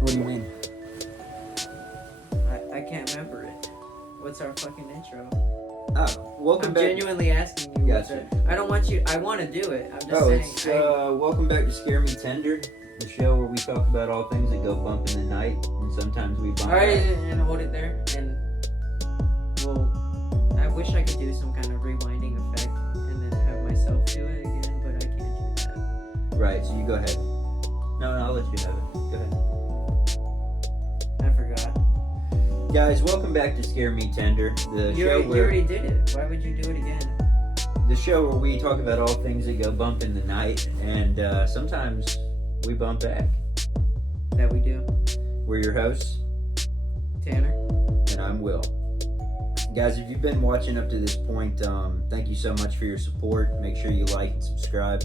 What do you mean? I can't remember it. What's our fucking intro? Oh, welcome I'm back. genuinely asking you. Gotcha. I don't want you. I want to do it. I'm just Oh, saying. it's welcome back to ScareMeTender, the show where we talk about all things that go bump in the night, and sometimes we bump. All right, and hold it there. And well, I wish I could do some kind of rewinding effect and then have myself do it again, but I can't do that. Right. So you go ahead. No, I'll let you have it. Go ahead. I forgot. Guys, welcome back to ScareMeTender, the You show where already did it. Why would you do it again? the show where we talk about all things that go bump in the night, and sometimes we bump back. That we do. We're your hosts, Tanner. and I'm Will. Guys, if you've been watching up to this point, thank you so much for your support. Make sure you like and subscribe.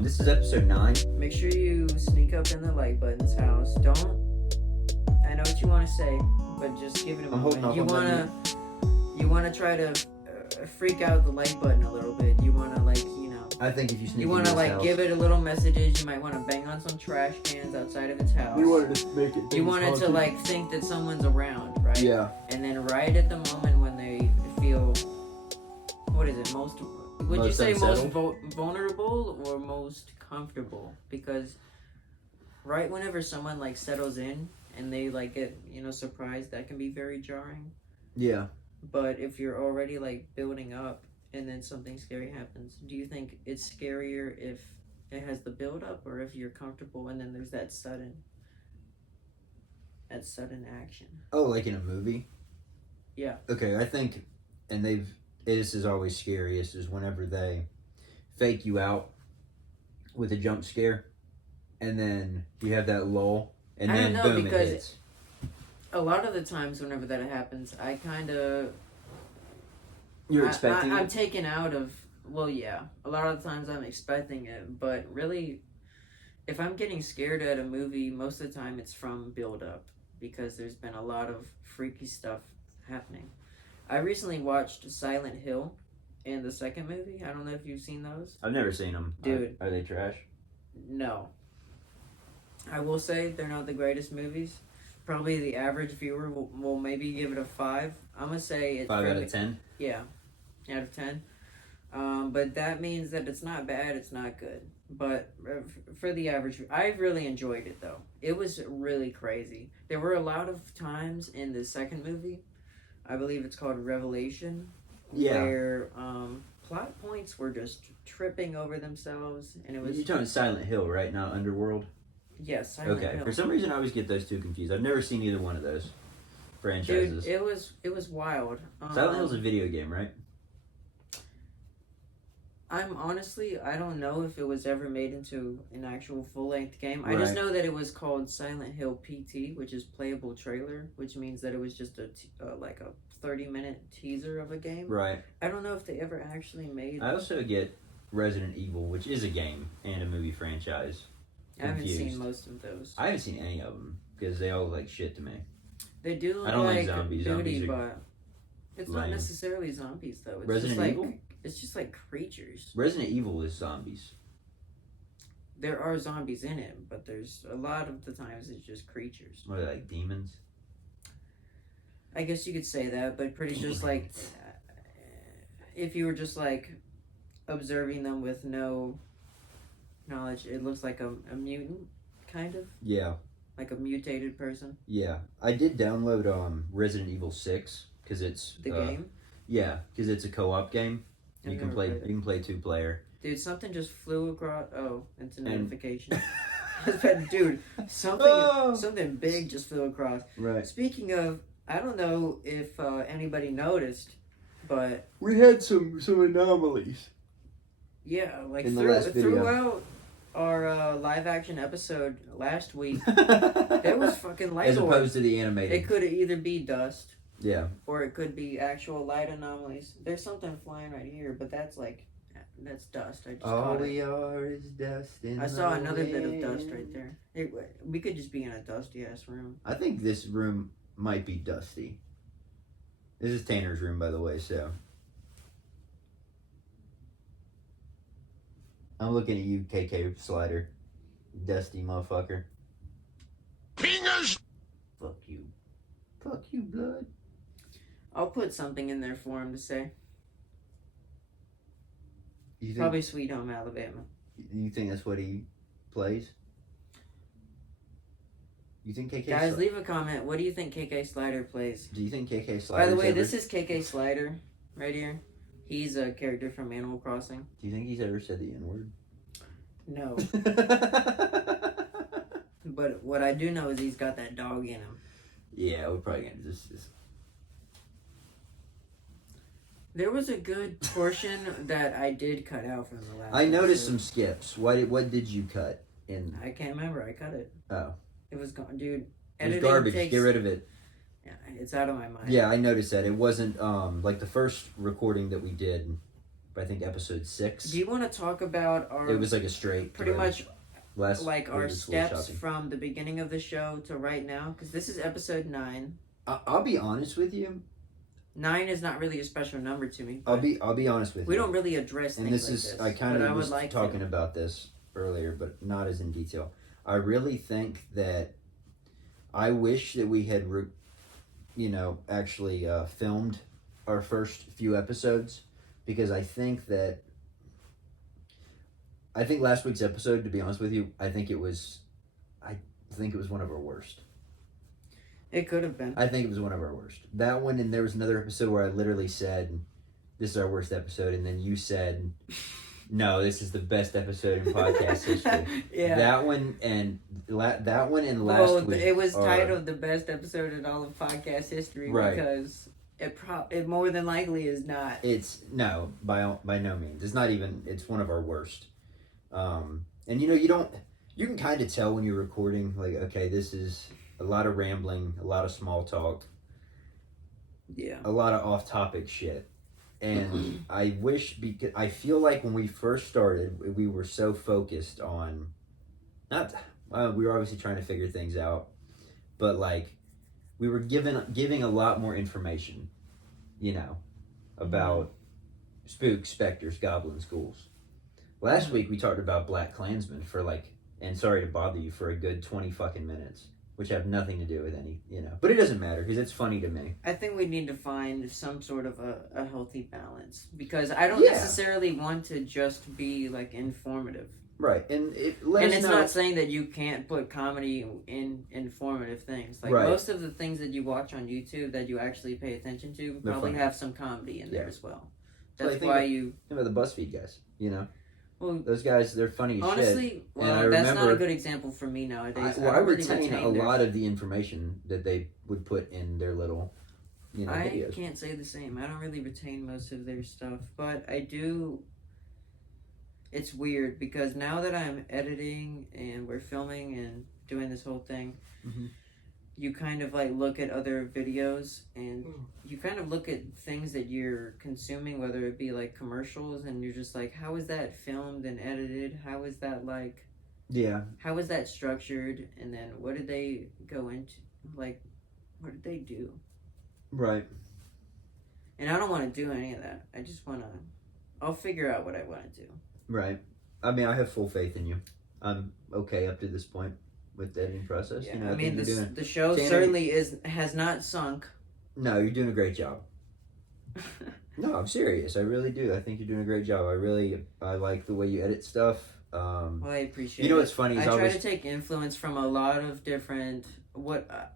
This is episode 9. Make sure you sneak up in the like button's house. Don't. I know what you want to say, but just give it a moment. You wanna try to freak out the like button a little bit. You wanna I think if you sneak you wanna give it a little messages. You might wanna bang on some trash cans outside of its house. You wanted to make it. You wanted to think that someone's around, right? Yeah. And then right at the moment when they feel, what is it? Would you Most say unsettled? most vulnerable or most comfortable? Because right whenever someone settles in and they get surprised, that can be very jarring. Yeah. But if you're already building up and then something scary happens, do you think it's scarier if it has the build up or if you're comfortable and then there's that sudden action? Oh, like in a movie? Yeah. Okay, I think, and this is always scariest, is whenever they fake you out with a jump scare, and then you have that lull, and I then don't know, boom, because it hits. A lot of the times whenever that happens, I kind of... You're expecting I'm it? taken out of... Well, yeah. A lot of the times I'm expecting it, but really, if I'm getting scared at a movie, most of the time it's from build-up, because there's been a lot of freaky stuff happening. I recently watched Silent Hill and the second movie. I don't know if you've seen those. I've never seen them. Dude. Are they trash? No. I will say they're not the greatest movies. Probably the average viewer will maybe give it a 5. I'm going to say it's 5 out of 10? Yeah, out of 10. But that means that it's not bad, it's not good. But for the average, I really enjoyed it though. It was really crazy. There were a lot of times in the second movie, I believe it's called Revelation, where plot points were just tripping over themselves, and it was... You're talking Silent Hill, right? Not Underworld? Yes, Silent Hill. For some reason I always get those two confused. I've never seen either one of those franchises. Dude, it was wild. Silent Hill's a video game, right? I don't know if it was ever made into an actual full-length game. I Right. just know that it was called Silent Hill PT, which is playable trailer, which means that it was just a 30-minute teaser of a game. Right. I don't know if they ever actually made... I also get Resident Evil, which is a game and a movie franchise. I haven't confused. seen most of those. I haven't seen any of them because they all look like shit to me. They do look I don't like zombies. booty, Zombies are but it's not lame. necessarily zombies though. It's Resident just Evil? It's just like creatures. Resident Evil is zombies. There are zombies in it, but there's a lot of the times it's just creatures. What are they, like demons? I guess you could say that, but pretty just if you were just observing them with no knowledge, it looks like a mutant, kind of. Yeah. Like a mutated person. Yeah. I did download Resident Evil 6 because it's The game? Yeah, because it's a co-op game. I've You can never played it. 2-player. Dude, something just flew across. Oh, it's a And- notification. Dude, something big just flew across. Right. Speaking of, I don't know if anybody noticed, but We had some anomalies. yeah, In the last video. throughout our live action episode last week, there was fucking light As orbs. opposed to the animated. It could either be dust Yeah. or it could be actual light anomalies. There's something flying right here, but that's dust. I just All caught it. we are is dust in I saw the another bit of dust wind. right there. We could just be in a dusty ass room. I think this room might be dusty. This is Tanner's room, by the way, so. I'm looking at you, KK Slider. Dusty motherfucker. Penis! Fuck you. Fuck you, blood. I'll put something in there for him to say. You think, Probably Sweet Home Alabama. You think that's what he plays? You think KK Guys, leave a comment. What do you think KK Slider plays? Do you think KK Slider? By the way, this is KK Slider right here. He's a character from Animal Crossing. Do you think he's ever said the N-word? No. But what I do know is he's got that dog in him. Yeah, we're probably gonna just There was a good portion that I did cut out from the last I noticed some episode. skips. What did you cut in? I can't remember. I cut it. Oh. It was gone. Dude, It was editing garbage. takes... Get rid of it. Yeah, it's out of my mind. Yeah, I noticed that. It wasn't like the first recording that we did, I think episode 6. Do you want to talk about our... It was like a straight pretty thread. much Last like our week was school steps shopping. from the beginning of the show to right now, because this is episode 9. I'll be honest with you. 9 is not really a special number to me. I'll be honest with you. We don't really address And things this like is I kind but of I would was like talking to. about this earlier, but not as in detail. I really think that I wish that we had, actually filmed our first few episodes, because I think last week's episode, to be honest with you, I think it was one of our worst. It could have been. I think it was one of our worst. That one, and there was another episode where I literally said, "This is our worst episode," and then you said, "No, this is the best episode in podcast history." Yeah. That one and last week. It was are- titled the best episode in all of podcast history, Right. because it more than likely is not. It's no, by no means. It's not even. It's one of our worst. And you can kind of tell when you're recording, like, okay, this is a lot of rambling, a lot of small talk, Yeah. a lot of off-topic shit. And I wish, because I feel like when we first started, we were so focused on, we were obviously trying to figure things out, but like, we were giving a lot more information, about spooks, specters, goblins, ghouls. Last week we talked about Black Klansmen and sorry to bother you, for a good 20 fucking minutes, which have nothing to do with any, but it doesn't matter because it's funny to me. I think we need to find some sort of a healthy balance, because I don't Yeah. necessarily want to just be like informative. Right, and It's not saying that you can't put comedy in informative things. Like, Right. most of the things that you watch on YouTube that you actually pay attention to They're probably funny. have some comedy in there Yeah. as well. So I That's think why that- you... Think about the BuzzFeed guys, Well, those guys, they're funny as shit. honestly, And I that's not a remember- good example for me nowadays. I don't really retain a their- lot of the information that they would put in their little, I videos. can't say the same. I don't really retain most of their stuff, but I do. It's weird, because now that I'm editing and we're filming and doing this whole thing, Mhm. you kind of like look at other videos and you kind of look at things that you're consuming, whether it be like commercials, and you're just like, how is that filmed and edited? How is that Yeah, how is that structured? And then what did they go into? Like, what did they do? right. And I don't want to do any of that. I just want to... I'll figure out what I want to do. Right. I mean, I have full faith in you. I'm okay up to this point with the editing process. Yeah, I I mean, think you're doing. the show Tanner- certainly has not sunk. No, you're doing a great job. No, I'm serious. I really do. I think you're doing a great job. I like the way you edit stuff. Well, I appreciate it. What's funny is I I try was to take influence from a lot of different...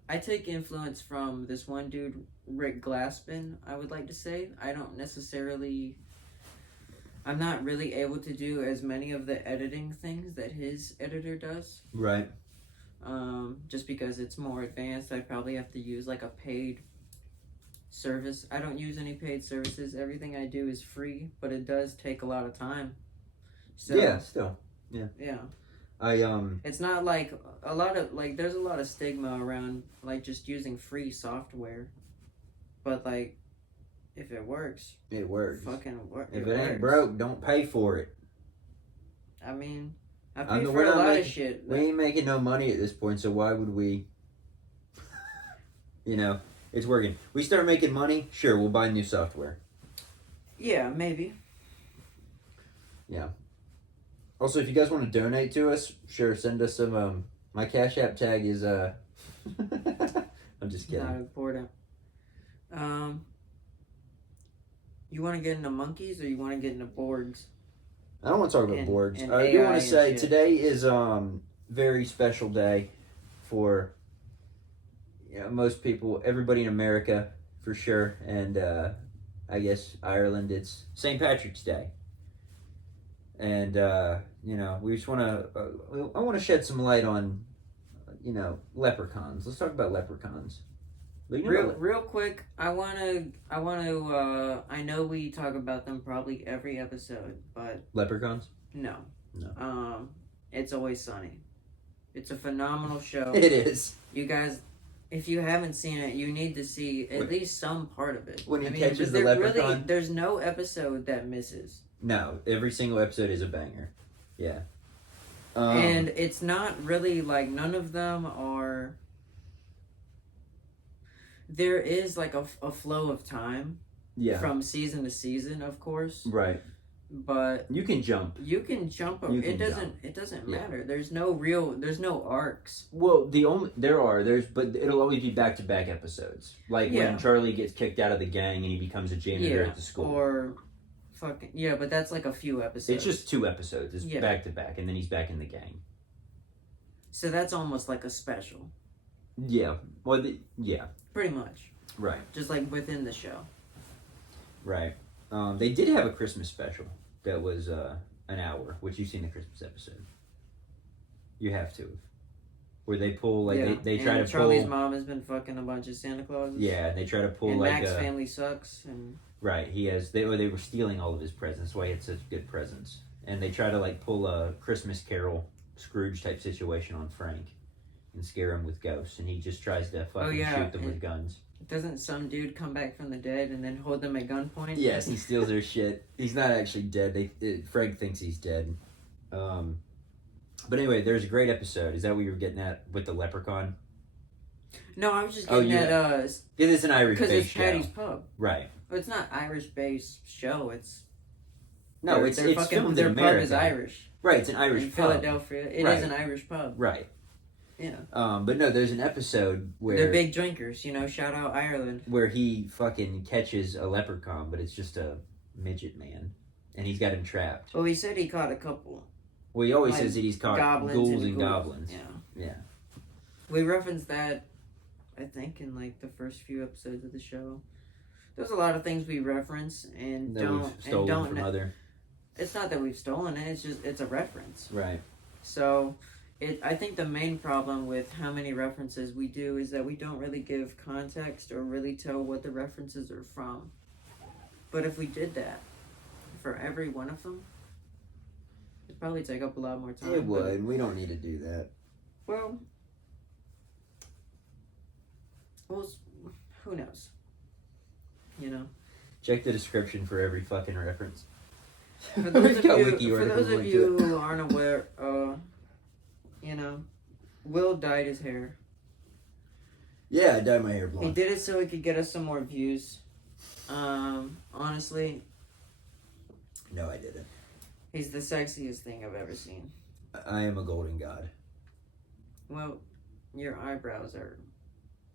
I take influence from this one dude, Rick Glassman, I would like to say. I don't necessarily... I'm not really able to do as many of the editing things that his editor does. right. Just because it's more advanced. I probably have to use like a paid service. I don't use any paid services. Everything I do is free, but it does take a lot of time. So Yeah. Still. yeah. It's not like a lot of like there's a lot of stigma around like just using free software. But like if it works, It works. fucking work. If it ain't broke, don't pay for it. I mean, I I pay mean, for we're a not lot of making- shit. We ain't making no money at this point, so why would we? It's working. We start making money, sure, we'll buy new software. Yeah, maybe. Also, if you guys want to donate to us, sure, send us some. My Cash App tag is I'm just kidding. Not important. You want to get into monkeys or you want to get into Borgs? I don't want to talk about boards. And I do AI want to and say shit. today is very special day for most people, everybody in America for sure, and I guess Ireland. It's St. Patrick's Day, and we just want to. I want to shed some light on leprechauns. Let's talk about leprechauns. Real quick, I know we talk about them probably every episode, but leprechauns. no. No. It's Always Sunny. It's a phenomenal show. It is. You guys, if you haven't seen it, you need to see at least some part of it. When he catches the leprechaun, there's no episode that misses. No, every single episode is a banger. Yeah. And it's not really like none of them are. There is like a flow of time. Yeah. From season to season, of course. Right. But you can jump. It doesn't matter. There's no arcs. Well, but it'll always be back-to-back episodes. Like when Charlie gets kicked out of the gang and he becomes a janitor at the school. Or but that's like a few episodes. It's just 2 episodes. It's back-to-back, and then he's back in the gang. So that's almost like a special. Yeah. Well, pretty much. Right. Just like within the show. Right. They did have a Christmas special that was an hour, which you've seen the Christmas episode. You have to. Where they pull, like, they try to pull... Charlie's mom has been fucking a bunch of Santa Clauses. Yeah, and they try to pull, and like... Mac's family sucks, and... Right, he has... They were stealing all of his presents, that's why he had such good presents. And they try to, like, pull a Christmas Carol, Scrooge-type situation on Frank and scare him with ghosts, and he just tries to fucking shoot them with guns. Doesn't some dude come back from the dead and then hold them at gunpoint? Yes, he steals their shit. He's not actually dead. Frank thinks he's dead. But anyway, there's a great episode. Is that what you were getting at with the leprechaun? No, I was just getting at... It is an Irish-based show. Because it's Patty's Pub. Right. Well, it's not Irish-based show. It's... No, it's filmed in America. Their pub is Irish. Right, it's an Irish in pub. Philadelphia. It is an Irish pub. Right. Yeah. But no, there's an episode where... They're big drinkers, shout out Ireland. Where he fucking catches a leprechaun, but it's just a midget man. And he's got him trapped. Well, he said he caught a couple. Well, he always says that he's caught ghouls and goblins. Yeah. We referenced that, I think, in like the first few episodes of the show. There's a lot of things we reference and we've stolen from other. It's not that we've stolen it. It's a reference. Right. So, I think the main problem with how many references we do is that we don't really give context or really tell what the references are from. But if we did that for every one of them, it'd probably take up a lot more time. It would. We don't need to do that. Well, who knows? Check the description for every fucking reference. For those of you who aren't aware, Will dyed his hair. Yeah, I dyed my hair blonde. He did it so he could get us some more views. Honestly. No, I didn't. He's the sexiest thing I've ever seen. I am a golden god. Well, your eyebrows are...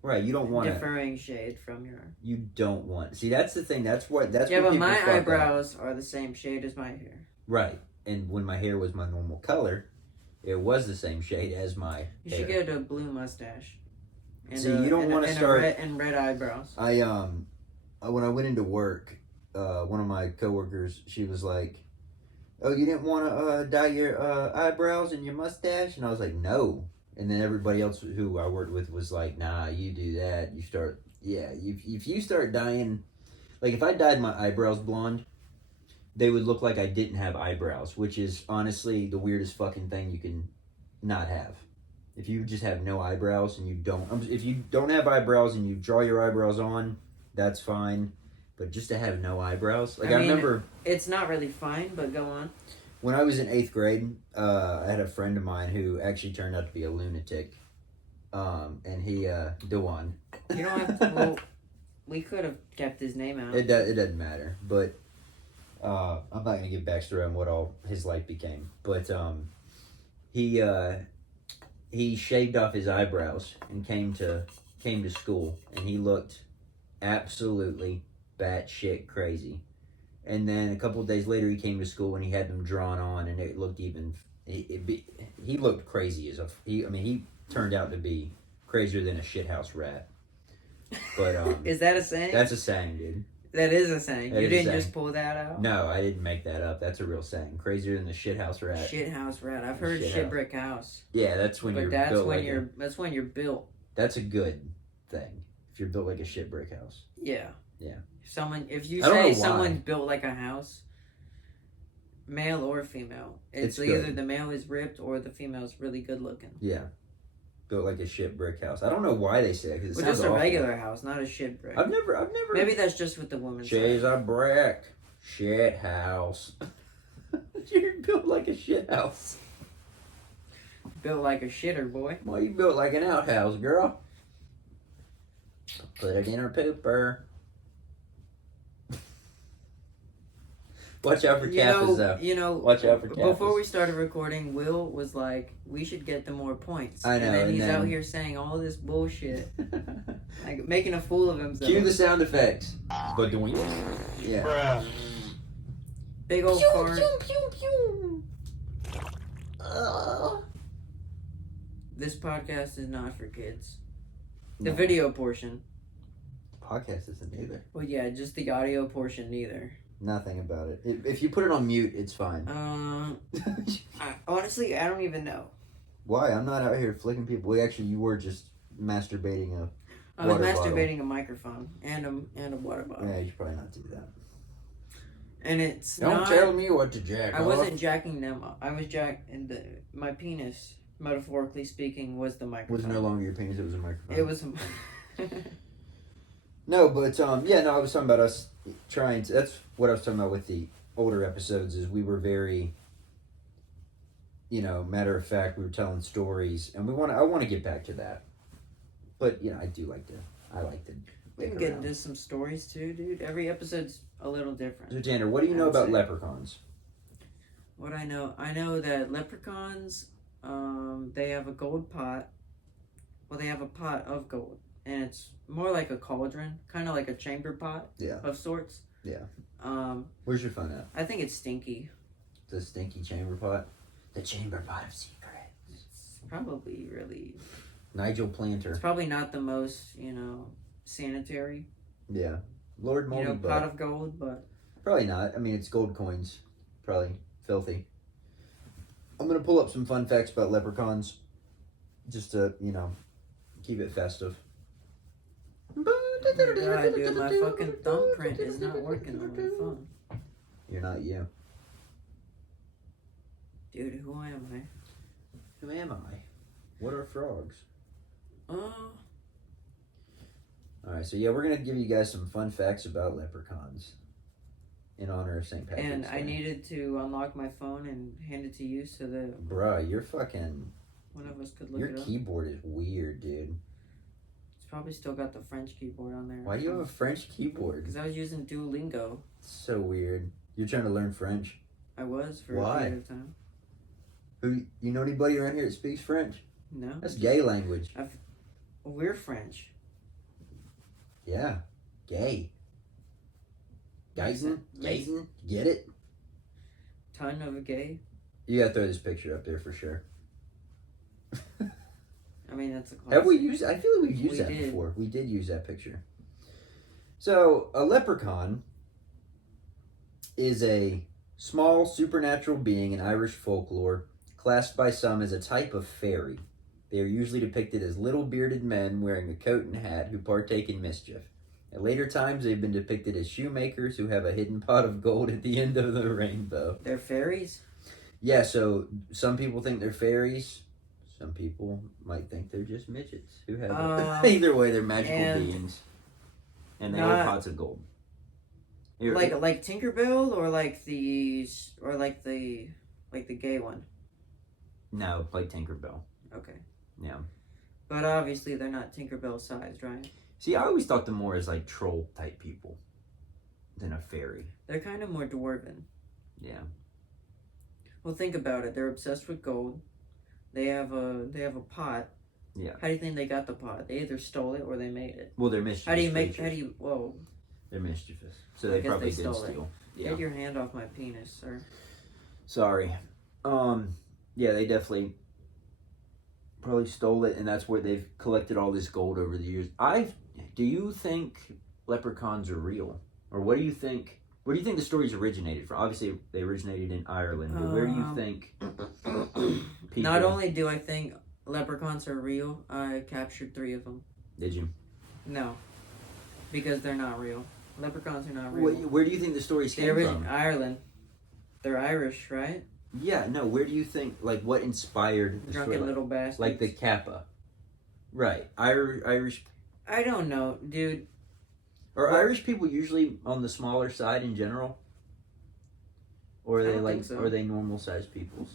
Right, you don't want differing shade from your... You don't want... See, that's the thing. That's what but my eyebrows are the same shade as my hair. Right. And when my hair was my normal color, it was the same shade as my hair. You should get a blue mustache. And you don't want to start... And red eyebrows. When I went into work, one of my coworkers, she was like, "Oh, you didn't want to dye your eyebrows and your mustache?" And I was like, "No." And then everybody else who I worked with was like, "Nah, you do that. You start, if you start dyeing, like if I dyed my eyebrows blonde, they would look like I didn't have eyebrows, which is honestly the weirdest fucking thing you can not have. If you just have no eyebrows and if you don't have eyebrows and you draw your eyebrows on, that's fine. But just to have no eyebrows, I remember, it's not really fine, but go on. When I was in 8th grade, I had a friend of mine who actually turned out to be a lunatic. And he, Dewan. You don't have to, well, we could have kept his name out. It doesn't matter, but I'm not going to give backstory on what all his life became. But he he shaved off his eyebrows and came to school, and he looked absolutely batshit crazy. And then a couple of days later, he came to school and he had them drawn on, and it looked even. He looked crazy as a. He turned out to be crazier than a shithouse rat. But is that a saying? That's a saying, dude. That is a saying. That you is a didn't saying. just pull that out? No, I didn't make that up. That's a real saying. Crazier than the shithouse rat. Shithouse rat. I've heard Shit shitbrick house. Yeah, that's when you're that's built when like you're that's when you're built. That's a good thing. If you're built like a shit brick house. Yeah. Yeah. If you I don't know say why. someone's built like a house, male or female, it's either good. the male is ripped or the female is really good looking. Yeah. Built like a shit brick house. I don't know why they say it, because it Well, sounds just a awful. regular house, not a shit brick. I've never. Maybe that's just what the women She's say. a brick shit house. You're built like a shit house. Built like a shitter, boy. Well, you built like an outhouse, girl. Put it in her pooper. Watch out for Kappas, though. Watch out for Kappas. Before we started recording, Will was like, we should get the more points. I know, And then and he's then- out here saying all this bullshit. Like, making a fool of himself. Cue the sound effects. But doing yeah. Big old Pew, fart. pew, pew, pew. This podcast is not for kids. The No. video portion. Podcast isn't either. Well, yeah, just the audio portion, neither. Nothing about it. If you put it on mute, it's fine. Honestly, I don't even know. Why? I'm not out here flicking people. Well, actually, you were just masturbating a I was water masturbating a microphone and a water bottle. Yeah, you should probably not do that. And it's Don't not... tell me what to jack I off. wasn't jacking them up. I was my penis, metaphorically speaking, was the microphone. Was no longer your penis, it was a microphone. It was... No, but, I was talking about us trying to... That's what I was talking about with the older episodes, is we were very, matter of fact, we were telling stories, and I want to get back to that. But, I like to... We can get into some stories, too, dude. Every episode's a little different. So, Tanner, what do you know about leprechauns? What I know that leprechauns, they have a gold pot. Well, they have a pot of gold. And it's more like a cauldron, kind of like a chamber pot of sorts. Yeah. Where's your phone at? I think it's stinky. The stinky chamber pot? The chamber pot of secrets. It's probably really... Nigel Planter. It's probably not the most, sanitary. Yeah. Lord Moldy Butt. Pot of gold, but... Probably not. I mean, it's gold coins. Probably filthy. I'm going to pull up some fun facts about leprechauns. Just to, keep it festive. God, dude, my fucking thumbprint is not working on my phone. You're not you. Dude, who am I? Who am I? What are frogs? Alright, so we're going to give you guys some fun facts about leprechauns. In honor of St. Patrick's And Day. I needed to unlock my phone and hand it to you so that... Bruh, you're fucking... One of us could look Your it up. keyboard is weird, dude. It's probably still got the French keyboard on there. Why do you have a French keyboard? Because I was using Duolingo. It's so weird. You're trying to learn French? I was for Why? a period of time. You know anybody around here that speaks French? No. That's gay language. We're French. Yeah. Gay. Gaysen? Makes- Gaysen? Get it? Ton of a gay. You gotta throw this picture up there for sure. I mean, that's a classic. Have we used... I feel like we've used We that did. before. We did use that picture. So, a leprechaun is a small supernatural being in Irish folklore, classed by some as a type of fairy. They are usually depicted as little bearded men wearing a coat and hat who partake in mischief. At later times, they've been depicted as shoemakers who have a hidden pot of gold at the end of the rainbow. They're fairies? Yeah, so some people think they're fairies. Some people might think they're just midgets who have either way, they're magical beings. And they hold pots of gold. Like Tinkerbell or like the gay one? No, like Tinkerbell. Okay. Yeah. But obviously they're not Tinkerbell sized, right? See, I always thought them more as like troll type people than a fairy. They're kind of more dwarven. Yeah. Well, think about it. They're obsessed with gold. They have a pot. Yeah. How do you think they got the pot? They either stole it or they made it. Well, they're mischievous. Whoa. They're mischievous. So they probably did steal. Yeah. Get your hand off my penis, sir. Sorry. Yeah, they definitely probably stole it, and that's where they've collected all this gold over the years. Do you think leprechauns are real? Or what do you think? Where do you think the stories originated from? Obviously, they originated in Ireland, but where do you think people... Not only do I think leprechauns are real, I captured 3 of them. Did you? No. Because they're not real. Leprechauns are not real. Where do you think the stories came from? Ireland. They're Irish, right? Yeah, no, where do you think, like, what inspired the Drunken story? little bastards. Like the Kappa. Right. Irish... I don't know, dude. Are Irish people usually on the smaller side in general? Or are they like, so. are they normal sized peoples?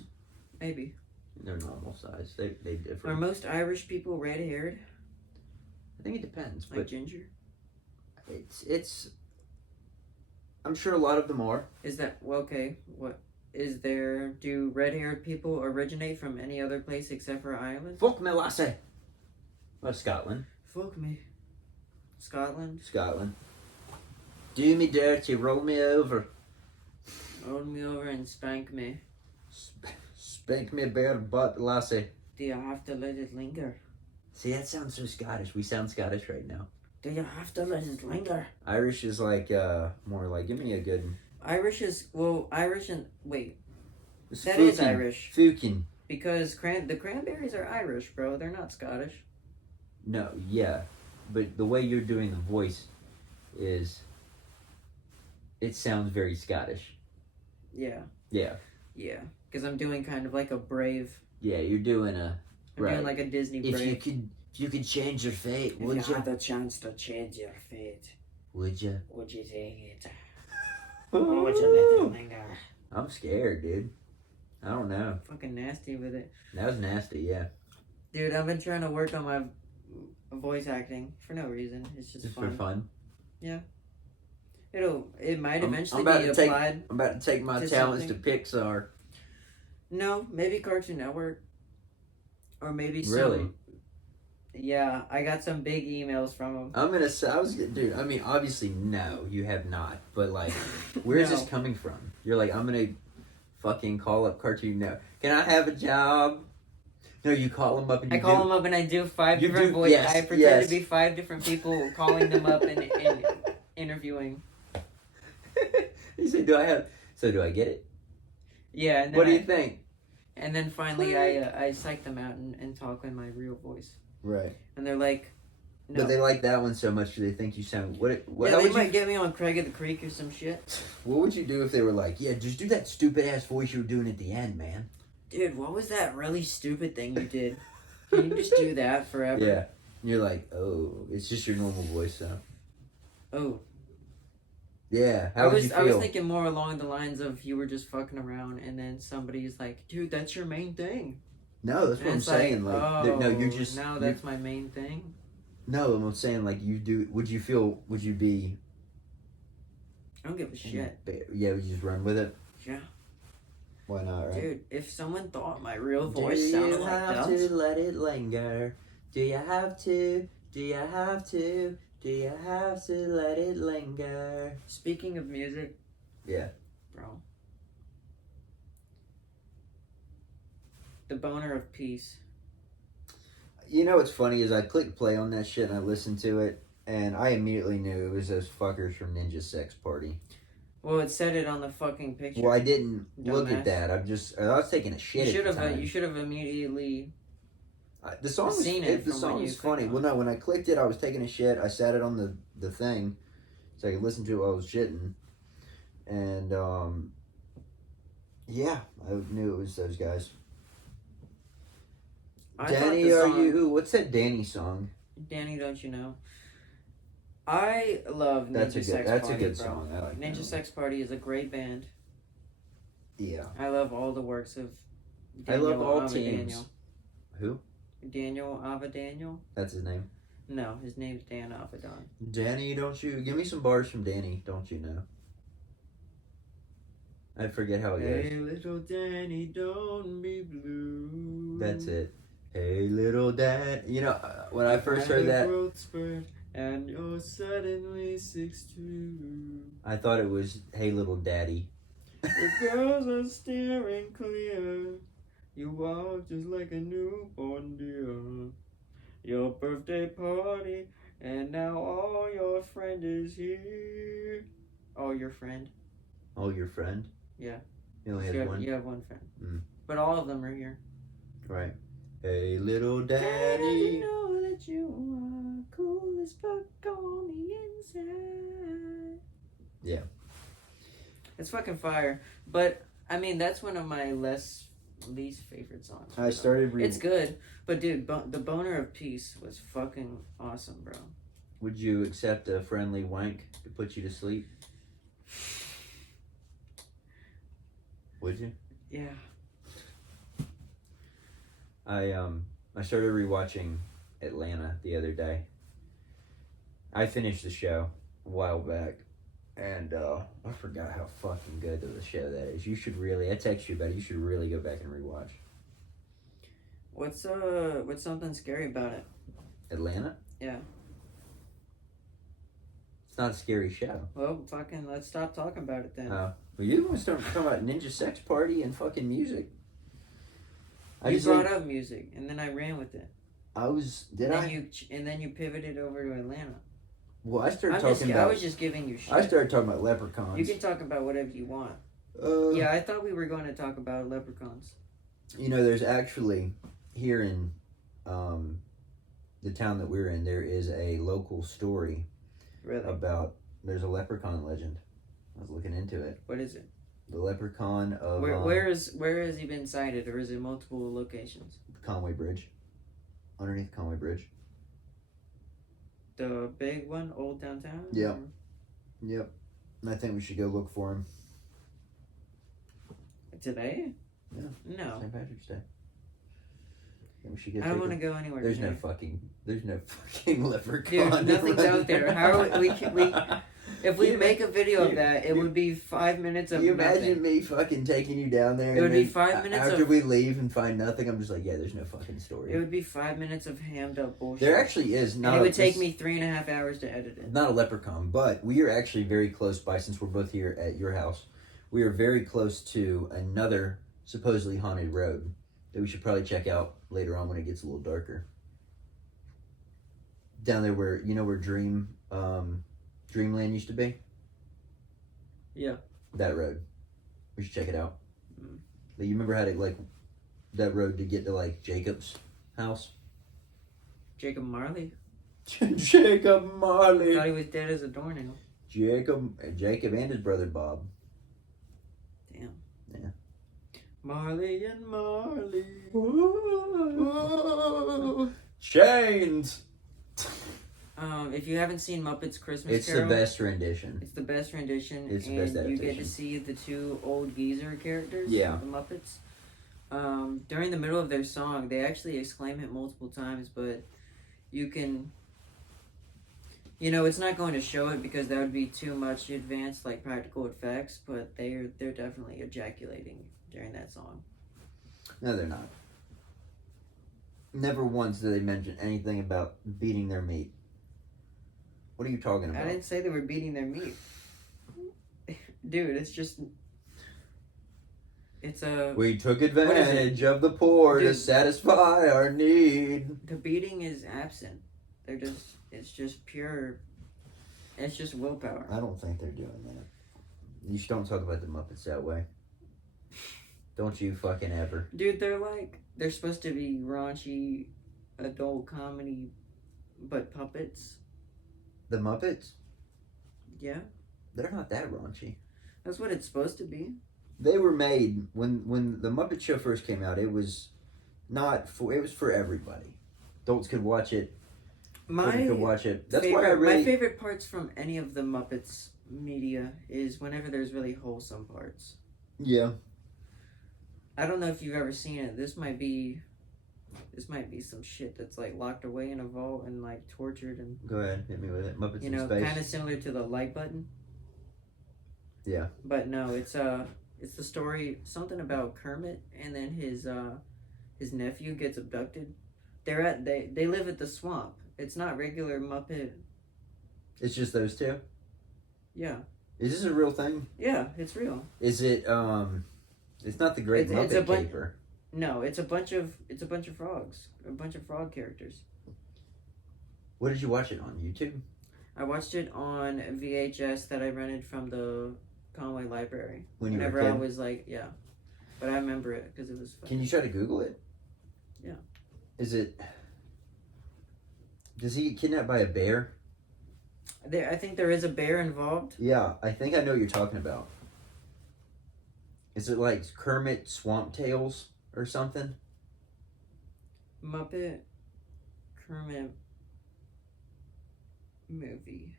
Maybe. They're normal size. They differ. Are most Irish people red haired? I think it depends. Like but ginger? It's I'm sure a lot of them are. Is that okay? What is there? Do red haired people originate from any other place except for Ireland? Fuck me, lassie. Well, Scotland. Fuck me. Scotland? Scotland. Do me dirty, roll me over. Roll me over and spank me. Spank me bare butt, lassie. Do you have to let it linger? See, that sounds so Scottish. We sound Scottish right now. Do you have to let it linger? Irish is like, more like, give me a good... Irish is, Irish and, wait. It's That Fukin. is Irish. Fukin. Because the cranberries are Irish, bro. They're not Scottish. No, yeah. But the way you're doing the voice is... It sounds very Scottish. Yeah. Yeah. Yeah. Because I'm doing kind of like a brave... Yeah, you're doing a... I'm doing like a Disney brave. If you could change your fate, if would you? If you had the chance to change your fate, would you? Would you take it? Or would you let it linger? I'm scared, dude. I don't know. Fucking nasty with it. That was nasty, yeah. Dude, I've been trying to work on my voice acting for no reason. It's just fun. For fun? Yeah. It might eventually be applied. I'm about to take my talents to Pixar. No, maybe Cartoon Network. Or maybe some... Really? Yeah, I got some big emails from them. Dude, I mean, obviously, no, you have not. But, like, where is this coming from? You're like, I'm gonna fucking call up Cartoon Network. Can I have a job? No, you call them up and I call them up and I do 5 different voices. Yes, I pretend to be 5 different people calling them up and interviewing. You say, do I get it? Yeah. And then what do you think? And then finally I psych them out and talk in my real voice. Right. And they're like, no. But they like that one so much, do they think you sound... They might get me on Craig of the Creek or some shit. What would you do if they were like, yeah, just do that stupid-ass voice you were doing at the end, man? Dude, what was that really stupid thing you did? Can you just do that forever? Yeah. And you're like, oh, it's just your normal voice, so... Oh. Yeah, how would you feel? I was thinking more along the lines of you were just fucking around and then somebody's like, dude, that's your main thing. No, that's what I'm saying. Like, no, you're just... Now that's my main thing? No, I'm saying, like, would you be... I don't give a shit. Yeah, would you just run with it? Yeah. Why not, right? Dude, if someone thought my real voice sounded like that... Do you have to let it linger? Do you have to? Do you have to? Do you have to let it linger? Speaking of music... Yeah. Bro. The Boner of Peace. You know what's funny is I clicked play on that shit and I listened to it, and I immediately knew it was those fuckers from Ninja Sex Party. Well, it said it on the fucking picture. Well, I didn't look at that. I was taking a shit you at the time. You should have immediately the song was funny. Well, no, when I clicked it, I was taking a shit. I sat it on the thing so I could listen to it while I was shitting. And, yeah, I knew it was those guys. Danny, what's that Danny song? Danny, Don't You Know? I love Ninja Sex Party. That's a good song. I like Ninja Sex Party is a great band. Yeah. I love all the works of Daniel. I love all teams. Daniel. Who? Daniel Avadaniel? That's his name? No, his name's Dan Avadon. Danny, don't you... Give me some bars from Danny, Don't You Know? I forget how it goes. Hey, little Danny, don't be blue. That's it. Hey, little dad. You know, when I first heard that, and you're suddenly 6'2". I thought it was Hey, little daddy. The girls are staring clear. You walk just like a newborn deer. Your birthday party, and now all your friend is here. Oh, your friend? Oh, your friend? Yeah. You only have one? You have one friend. Mm. But all of them are here. Right. Hey, little daddy. Daddy, know that you are cool as fuck on the inside. Yeah. It's fucking fire. But, I mean, that's one of my least favorite songs. I started It's good. But, dude, the Boner of Peace was fucking awesome, bro. Would you accept a friendly wank to put you to sleep? Would you? Yeah. I started rewatching Atlanta the other day. I finished the show a while back, and I forgot how fucking good of a show that is. You should really, I text you about it, you should really go back and rewatch. What's something scary about it? Atlanta? Yeah. It's not a scary show. Well, fucking, let's stop talking about it then. Well, you want to start talking about Ninja Sex Party and fucking music. You brought up music, and then I ran with it. And then you pivoted over to Atlanta. Well, I was just giving you shit. I started talking about Leprechauns. You can talk about whatever you want. Yeah, I thought we were going to talk about Leprechauns. You know, there's actually, here in the town that we're in, there is a local story. Really? There's a leprechaun legend. I was looking into it. What is it? The leprechaun of... Where has he been sighted, or is it multiple locations? Conway Bridge. Underneath Conway Bridge. The big one, old downtown? Yep. Yep. And I think we should go look for him. Today? Yeah. No. St. Patrick's Day. We should get I don't want to go anywhere. There's no fucking leprechaun. Dude, nothing's out there. How we if we make a video of that, it would be 5 minutes of you nothing. imagine me fucking taking you down there? It would be 5 minutes after we leave and find nothing. I'm just like, yeah, there's no fucking story. It would be 5 minutes of hammed up bullshit. There actually is not. And it would take me 3.5 hours to edit it. Not a leprechaun, but we are actually very close by. Since we're both here at your house, we are very close to another supposedly haunted road that we should probably check out later on when it gets a little darker. Down there where Dreamland used to be? Yeah. That road. We should check it out. Mm. But you remember how to that road to get to Jacob's house? Jacob Marley? Jacob Marley. I thought he was dead as a doornail. Jacob and his brother Bob. Damn. Yeah. Marley and Marley. Chains. If you haven't seen Muppets Christmas It's Carol, the best rendition. It's the best rendition. It's the and best adaptation. You get to see the two old geezer characters. Yeah. The Muppets. During the middle of their song, they actually exclaim it multiple times, but you can. It's not going to show it because that would be too much advanced, practical effects. But they're definitely ejaculating during that song. No, they're not. Never once did they mention anything about beating their meat. What are you talking about? I didn't say they were beating their meat. Dude, it's just... It's a... We took advantage of the poor to satisfy our need. The beating is absent. It's just pure... It's just willpower. I don't think they're doing that. You just don't talk about the Muppets that way. Don't you fucking ever. Dude, they're supposed to be raunchy adult comedy, but puppets. The Muppets? Yeah. They're not that raunchy. That's what it's supposed to be. They were made, when the Muppet Show first came out, it was it was for everybody. Adults could watch it. Children could watch it. That's why my favorite parts from any of the Muppets media is whenever there's really wholesome parts. Yeah. I don't know if you've ever seen it. This might be some shit that's locked away in a vault and tortured and. Go ahead, hit me with it. Muppets in Space. Kind of similar to the like button. Yeah. But no, it's It's the story something about Kermit and then his nephew gets abducted. They live at the swamp. It's not regular Muppet. It's just those two? Yeah. Is this a real thing? Yeah, it's real. Is it it's not the Great Muppet Caper. No, it's a bunch of frogs. A bunch of frog characters. What did you watch it on? YouTube? I watched it on VHS that I rented from the Conway Library. When you were a Whenever I kid? was like, yeah. But I remember it because it was fun. Can you try to Google it? Yeah. Is it... Does he get kidnapped by a bear? I think there is a bear involved. Yeah, I think I know what you're talking about. Is it like Kermit Swamp Tales or something? Muppet Kermit movie.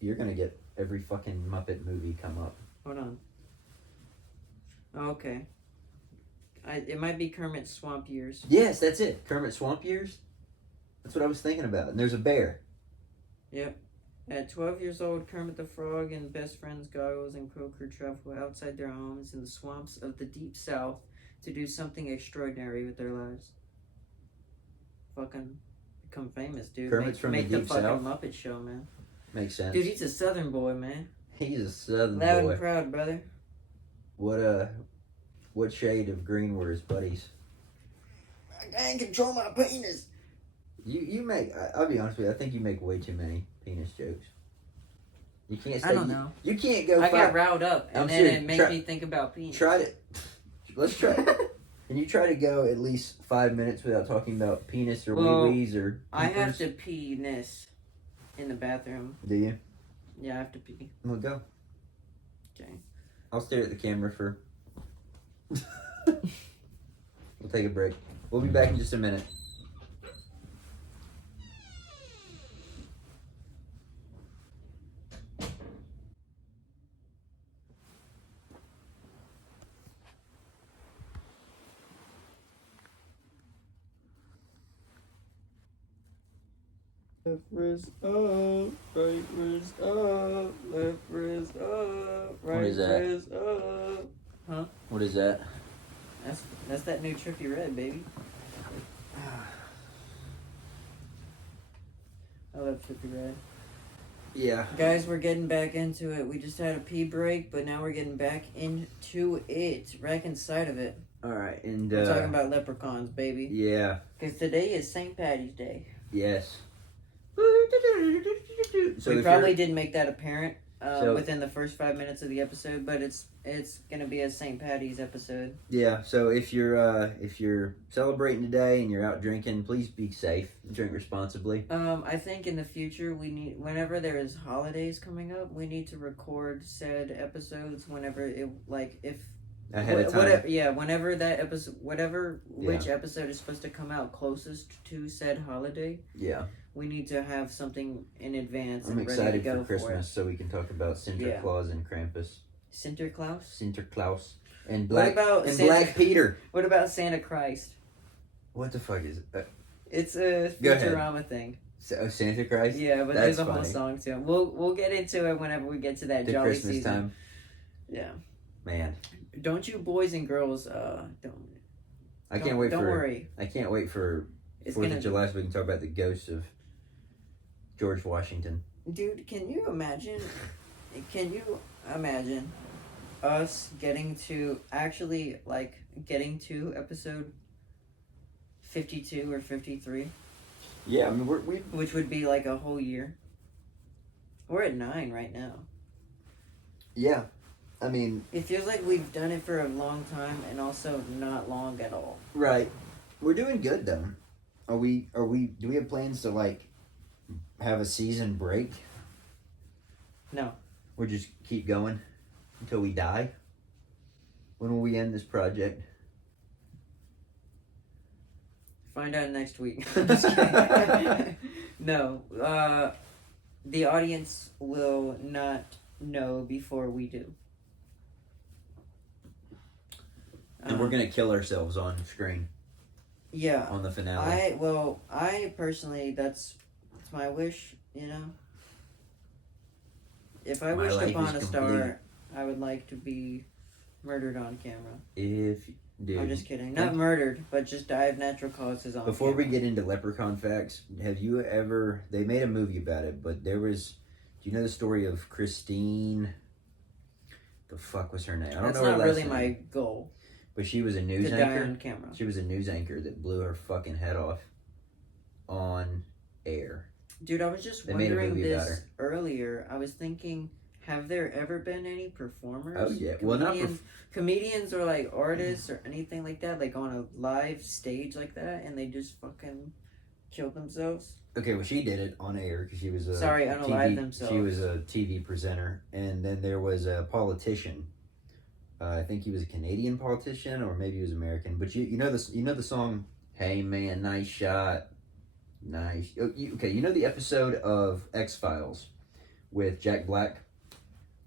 You're gonna get every fucking Muppet movie come up. Hold on. Oh, okay. It might be Kermit Swamp Years. Yes, that's it. Kermit Swamp Years? That's what I was thinking about. And there's a bear. Yep. At 12 years old, Kermit the Frog and best friends Goggles and Croaker travel outside their homes in the swamps of the Deep South to do something extraordinary with their lives. Fucking become famous, dude. Kermit's from the make the Deep fucking South? Muppet Show, man. Makes sense. Dude, he's a Southern boy, man. He's a Southern Loud boy. and proud, brother. What shade of green were his buddies? I can't control my penis. You make, I'll be honest with you, I think you make way too many penis jokes. You can't stay, I don't know. You can't go I got riled up, and I'm then serious. it made me think about penis. Try to, let's try. Can you try to go at least 5 minutes without talking about penis or wee-wees or I have peepers? to pee-ness in the bathroom. Do you? Yeah, I have to pee. We'll go. Okay. I'll stare at the camera for... We'll take a break. We'll be back in just a minute. Left wrist up, right wrist up, left wrist up, right is that? wrist up. Huh? What is that? That's that new Trippy Red, baby. I love Trippy Red. Yeah. Guys, we're getting back into it. We just had a pee break, but now we're getting back into it, back inside of it. All right, and We're talking about leprechauns, baby. yeah. Because today is St. Patty's Day. Yes. So we if probably you're- didn't make that apparent within the first 5 minutes of the episode, but it's gonna be a St. Patty's episode. Yeah, so if you're celebrating today and you're out drinking, please be safe. Drink responsibly. I think in the future whenever there is holidays coming up, we need to record said episodes whenever Ahead of time. whenever that episode, which episode is supposed to come out closest to said holiday. Yeah. We need to have something in advance. I'm and excited ready to go for Christmas so we can talk about Sinterklaas and Krampus. Sinterklaas? Sinterklaas and What about Black Peter. What about Santa Christ? What the fuck is it? It's a Go ahead. Futurama thing. Santa Christ? Yeah, but That's there's a whole funny. song to it. We'll get into it whenever we get to that The jolly Christmas season. time. Yeah. Man. Don't you boys and girls I can't wait don't for worry. I can't wait for It's 4th gonna of July so we can talk about the ghost of George Washington. Dude, can you imagine us getting to episode 52 or 53, Yeah, I mean we which would be like a whole year. We're at 9 right now. yeah. I mean, It feels like we've done it for a long time and also not long at all. right. We're doing good though. Do we have plans to like have a season break? No. Or just keep going until we die? When will we end this project? Find out next week. Just kidding. No. The audience will not know before we do. And we're gonna kill ourselves on screen. Yeah. On the finale. I personally, that's my wish, you know. If I My wished life upon is a star, I would like to be murdered on camera. Dude, I'm just kidding. Not murdered, but just die of natural causes on Before camera. we get into Leprechaun facts, have you ever... They made a movie about it, but there was... Do you know the story of Christine... The fuck was her name? I don't know her last name. That's not really my goal. But she was a news to anchor. Die on camera. She was a news anchor that blew her fucking head off on air. Dude, I was just wondering this earlier. I was thinking, have there ever been any performers? Oh, yeah. Comedians or like artists or anything like that, like on a live stage like that, and they just fucking killed themselves? Okay, well, she did it on air because she was a unalive themselves. She was a TV presenter, and then there was a politician. I think he was a Canadian politician, or maybe he was American. But you know the song, "Hey Man, Nice Shot, Nice." Okay, you know the episode of X-Files with Jack Black,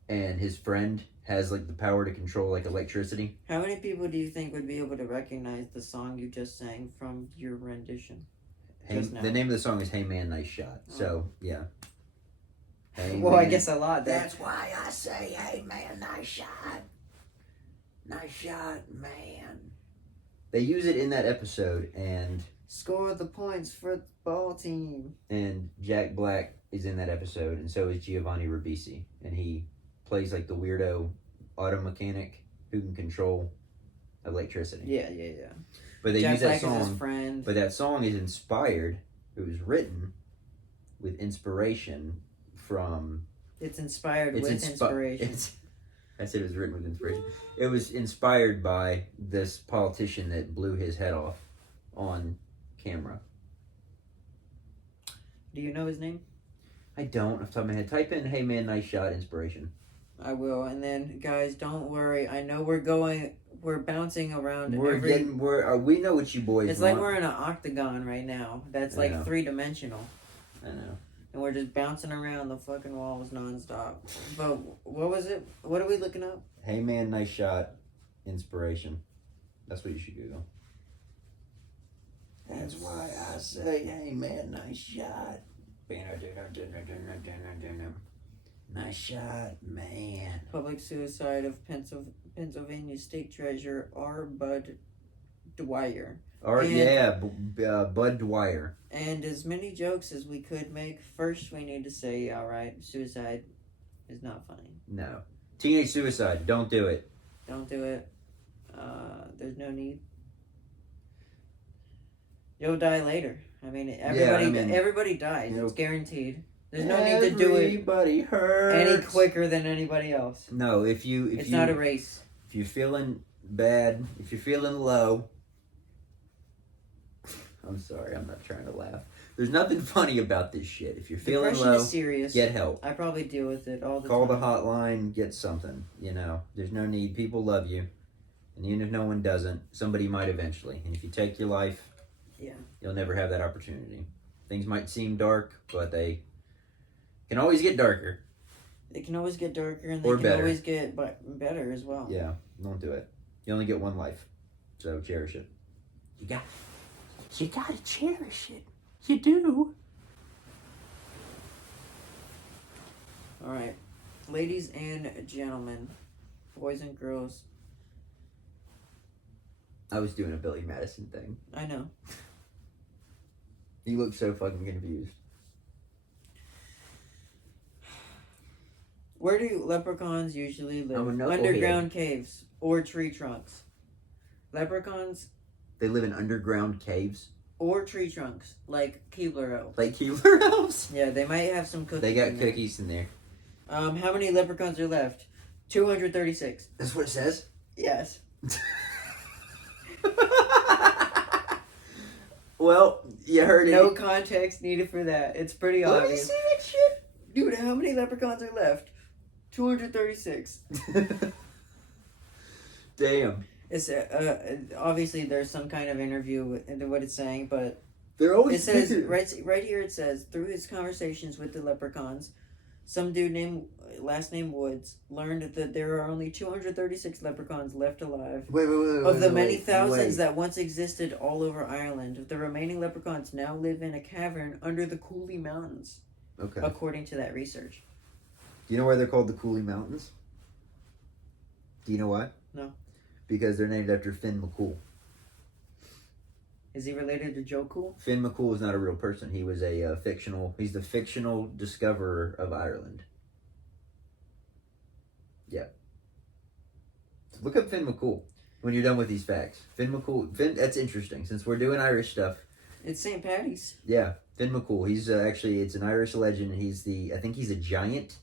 and his friend has like the power to control like electricity. How many people do you think would be able to recognize the song you just sang from your rendition? The name of the song is "Hey Man, Nice Shot." Oh. So yeah. Hey, well, man. I guess a lot. That's why I say, "Hey Man, nice shot, nice shot, man." They use it in that episode, and score the points for the ball team. And Jack Black is in that episode, and so is Giovanni Ribisi, and he plays like the weirdo auto mechanic who can control electricity. Yeah. But they Jack use that Black song. Is his friend. But that song is inspired. It was written with inspiration from. It's inspired with inspiration. I said it was written with inspiration. It was inspired by this politician that blew his head off on camera. Do you know his name? I don't. Off the top of my head. Type in "Hey Man, Nice Shot" inspiration. I will. And then, guys, don't worry. I know we're bouncing around. We know what you boys want. It's like we're in an octagon right now. That's like 3-dimensional. I know. And we're just bouncing around the fucking walls nonstop. But what was it? What are we looking up? "Hey Man, Nice Shot" inspiration. That's what you should Google. That's why I say, "Hey Man, nice shot." Nice shot, man. Public suicide of Pennsylvania State Treasurer R. Bud Dwyer. Bud Dwyer. And as many jokes as we could make, first we need to say, all right, suicide is not funny. No. Teenage suicide, don't do it. Don't do it. There's no need. You'll die later. I mean, everybody dies. It's guaranteed. There's no need to do it. Everybody hurts. Any quicker than anybody else. No, it's not a race. If you're feeling bad, if you're feeling low, I'm sorry, I'm not trying to laugh. There's nothing funny about this shit. If you're feeling Depression low, is serious. Get help. I probably deal with it all the time. Call the hotline, get something. There's no need. People love you. And even if no one doesn't, somebody might eventually. And if you take your life, you'll never have that opportunity. Things might seem dark, but they can always get darker. They can always get darker, and they can always get better as well. Yeah, don't do it. You only get one life, so cherish it. You gotta cherish it. You do. All right, ladies and gentlemen, boys and girls. I was doing a Billy Madison thing. I know. You look so fucking confused. Where do leprechauns usually live? Underground caves or tree trunks. Leprechauns. They live in underground caves. Or tree trunks, like Keebler elves. Like Keebler elves? Yeah, they might have some cookies. They got cookies in there. How many leprechauns are left? 236. That's what it says? Yes. Well, you heard it. No context needed for that. It's pretty obvious. Let me see that shit. Dude, how many leprechauns are left? 236. Damn. It's obviously there's some kind of interview into what it's saying, but they're always. It says right here. It says through his conversations with the leprechauns, some dude named last name Woods learned that there are only 236 leprechauns left alive. Of the many thousands that once existed all over Ireland, the remaining leprechauns now live in a cavern under the Cooley Mountains. Okay. According to that research. Do you know why they're called the Cooley Mountains? Do you know why? No. Because they're named after Finn McCool. Is he related to Joe Cool? Finn McCool is not a real person. He was a fictional. He's the fictional discoverer of Ireland. Yeah. Look up Finn McCool when you're done with these facts. Finn McCool. That's interesting since we're doing Irish stuff. It's St. Patty's. Yeah, Finn McCool. He's actually it's an Irish legend. I think he's a giant,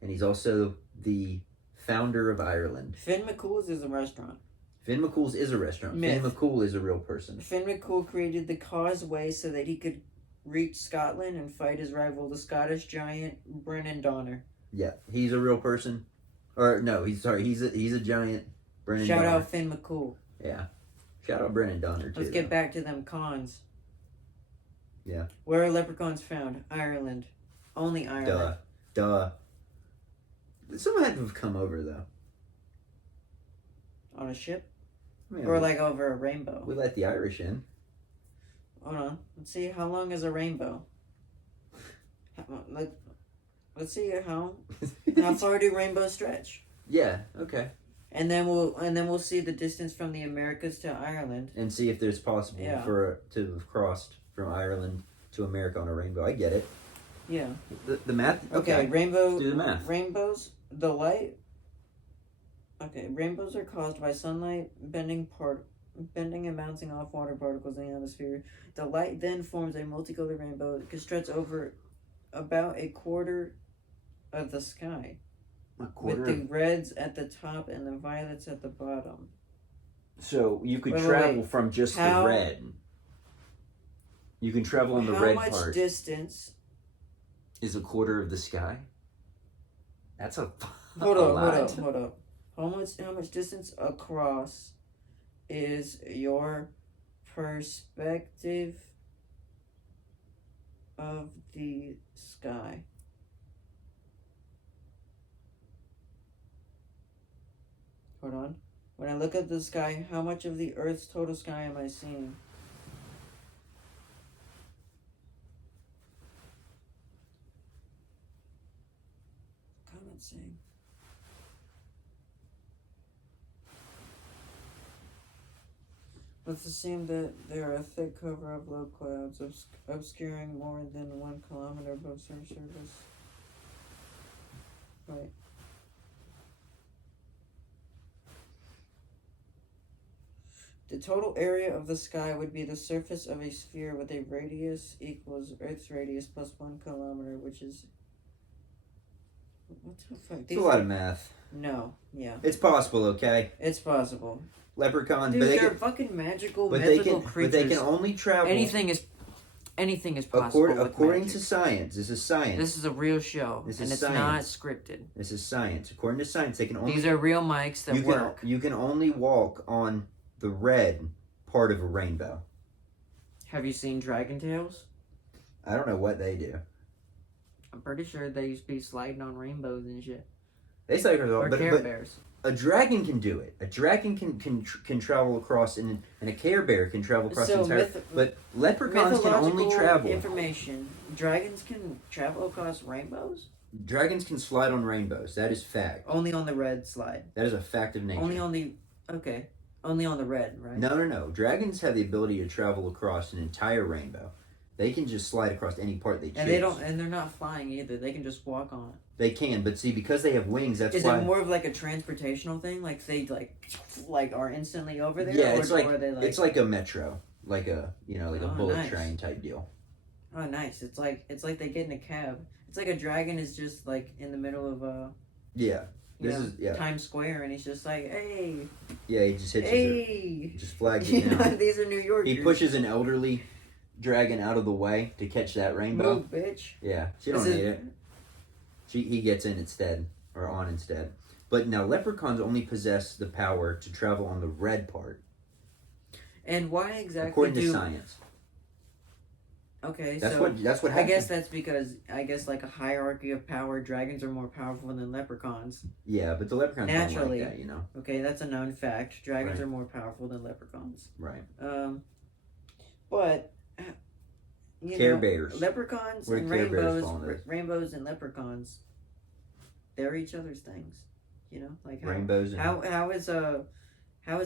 and he's also the founder of Ireland. Finn McCool's is a restaurant. Finn McCool's is a restaurant. Myth. Finn McCool is a real person. Finn McCool created the causeway so that he could reach Scotland and fight his rival, the Scottish giant Brennan Donner. Yeah, he's a real person. Or no, he's a giant. Brennan Shout Donner. out Finn McCool. Yeah. Shout out Brennan Donner too. Let's get back to them cons. Yeah. Where are leprechauns found? Ireland. Only Ireland. Duh. Someone had to have come over though. On a ship? I mean, Or like over a rainbow? we let the Irish in. Hold on. Let's see how long is a rainbow. Let's see how far do rainbows stretch. Yeah. Okay. And then we'll see the distance from the Americas to Ireland. And see if there's possible to have crossed from Ireland to America on a rainbow. I get it. Yeah. The math. Okay. Rainbow. Do the math. Rainbows. The light. Okay. Rainbows are caused by sunlight bending and bouncing off water particles in the atmosphere. The light then forms a multicolored rainbow that can stretch over about a quarter of the sky. With the reds at the top and the violets at the bottom. So you could travel from just the red. You can travel on the red part. How much distance is a quarter of the sky? That's a hold up. How much distance across is your perspective of the sky? Hold on. When I look at the sky, how much of the Earth's total sky am I seeing? Comment saying. Let's assume that there are a thick cover of low clouds obscuring more than 1 kilometer above surface. Right. The total area of the sky would be the surface of a sphere with a radius equals Earth's radius plus 1 kilometer, which is... What the fuck? It's a lot of math. No, yeah. It's possible, okay? It's possible. Leprechauns, Dude, they're fucking magical, mythical creatures. But they can only travel... Anything is possible. According to science, this is science. This is a real show, and it's not scripted. This is science. According to science, they can only... These are real mics that work. You can only walk on the red part of a rainbow. Have you seen Dragon Tales? I don't know what they do. I'm pretty sure they used to be sliding on rainbows and shit. They slide across, or Care Bears. A dragon can do it. A dragon can travel across, and a Care Bear can travel across the entire... But leprechauns can only travel... information. Dragons can travel across rainbows? Dragons can slide on rainbows. That is fact. Only on the red slide. That is a fact of nature. Only on the red, right? No. Dragons have the ability to travel across an entire rainbow. They can just slide across any part they choose. And they're not flying either. They can just walk on it. They can, but see, because they have wings, that's why... Is it more of like a transportational thing? Like they like are instantly over there? Yeah, it's like a metro, like a bullet train type deal. Oh, nice! It's like they get in a cab. It's like a dragon is just like in the middle of a Times Square, and he's just like, hey. Yeah, he just hitches it. Just flags it down. These are New Yorkers. He pushes an elderly dragon out of the way to catch that rainbow. Move, bitch. Yeah, she don't need it. He gets in instead, or on instead. But now leprechauns only possess the power to travel on the red part. And why exactly? According to science. Okay, that's so what happens. I guess that's because like a hierarchy of power, dragons are more powerful than leprechauns. Yeah, but the leprechauns naturally don't like that, Okay, that's a known fact. Dragons are more powerful than leprechauns. Right. But Care Bears. Leprechauns and rainbows and leprechauns, they're each other's things. You know, like Rainbows. And how is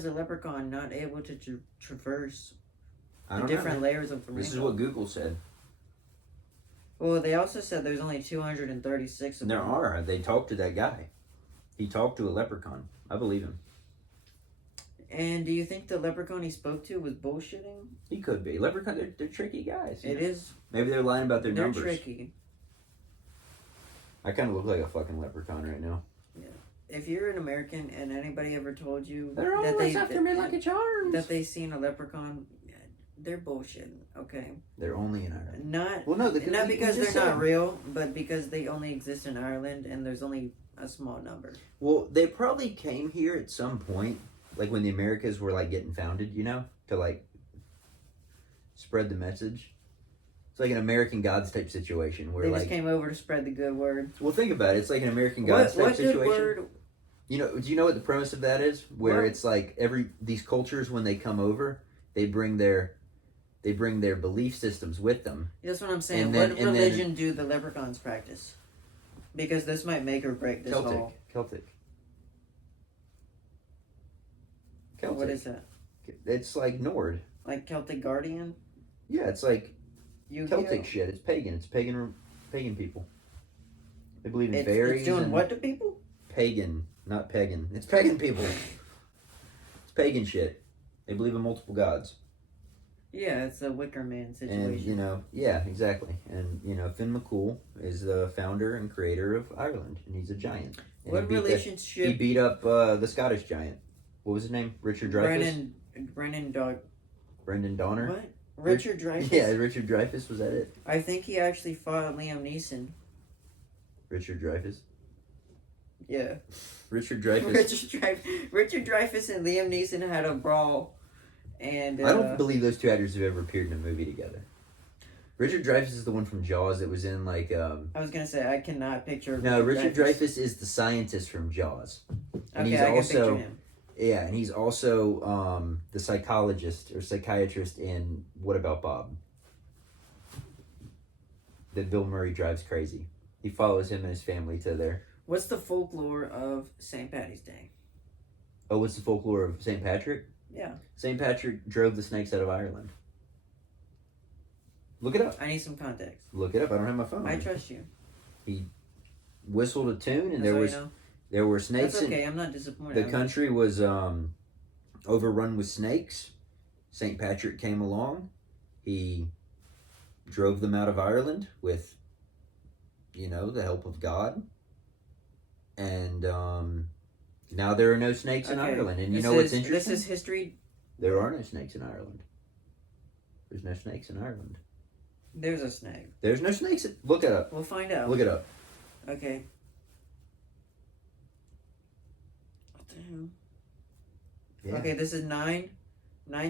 a leprechaun not able to traverse I the don't different know. layers of the This is rainbow? what Google said. Well, they also said there's only 236 of There them. are. They talked to that guy. He talked to a leprechaun. I believe him. And do you think the leprechaun he spoke to was bullshitting? He could be. Leprechaun, they're tricky guys. It is. Maybe they're lying about their They're numbers. tricky. I kind of look like a fucking leprechaun right now. If you're an American and anybody ever told you They're always after me like a charm. that they seen a leprechaun, they're bullshitting. Okay, They're only in Ireland. not Well, no, not because they're not real, but because they only exist in Ireland and there's only a small number. Well, they probably came here at some point, like when the Americas were like getting founded, you know, to like spread the message. It's like an American Gods type situation where They like just came over to spread the good word. well, think about it. It's like an American Gods type What good situation. word? You know, do you know what the premise of that is? Where What? it's like these cultures when they come over, they bring their belief systems with them. That's what I'm saying. And then- What and then- religion do the leprechauns practice? Because this might make or break this whole. Celtic. What is that? It's like Nord. Like Celtic Guardian? Yeah, it's like Yu-Gi-Oh? Celtic shit. It's pagan. It's pagan people. They believe in It's fairies. doing and what to people? Pagan, not pagan. It's pagan people. It's pagan shit. They believe in multiple gods. Yeah, it's a Wicker Man situation. And, you know, yeah, exactly. And, you know, Finn McCool is the founder and creator of Ireland, and he's a giant. And what he beat relationship? he beat up the Scottish giant. What was his name? Richard Dreyfuss? Brennan Dog. Brendan Donner? What? Richard Dreyfuss? Yeah, Richard Dreyfuss, was that it? I think he actually fought Liam Neeson. Richard Dreyfuss? Yeah. Richard Dreyfuss? Richard Dreyfuss and Liam Neeson had a brawl. And I don't believe those two actors have ever appeared in a movie together. Richard Dreyfuss is the one from Jaws that was in like I was gonna say I cannot picture. No, Richard Dreyfuss is the scientist from Jaws. And Okay, he's I can also picture him. yeah, and he's also the psychologist or psychiatrist in What About Bob? That Bill Murray drives crazy. He follows him and his family to there. What's the folklore of St. Patty's Day? Oh, what's the folklore of St. Patrick? Yeah. St. Patrick drove the snakes out of Ireland. Look it up. I need some context. Look it up. I don't have my phone. I trust you. He whistled a tune, and That's all you know. there were snakes. That's okay. I'm not disappointed. The country was overrun with snakes. St. Patrick came along. He drove them out of Ireland with, you know, the help of God. And now there are no snakes in Ireland. And you know what's interesting? This is history. There are no snakes in Ireland. There's no snakes in Ireland. There's a snake. There's no snakes. Look it up. We'll find out. Look it up. Okay. What the hell? Yeah. Okay, this is nine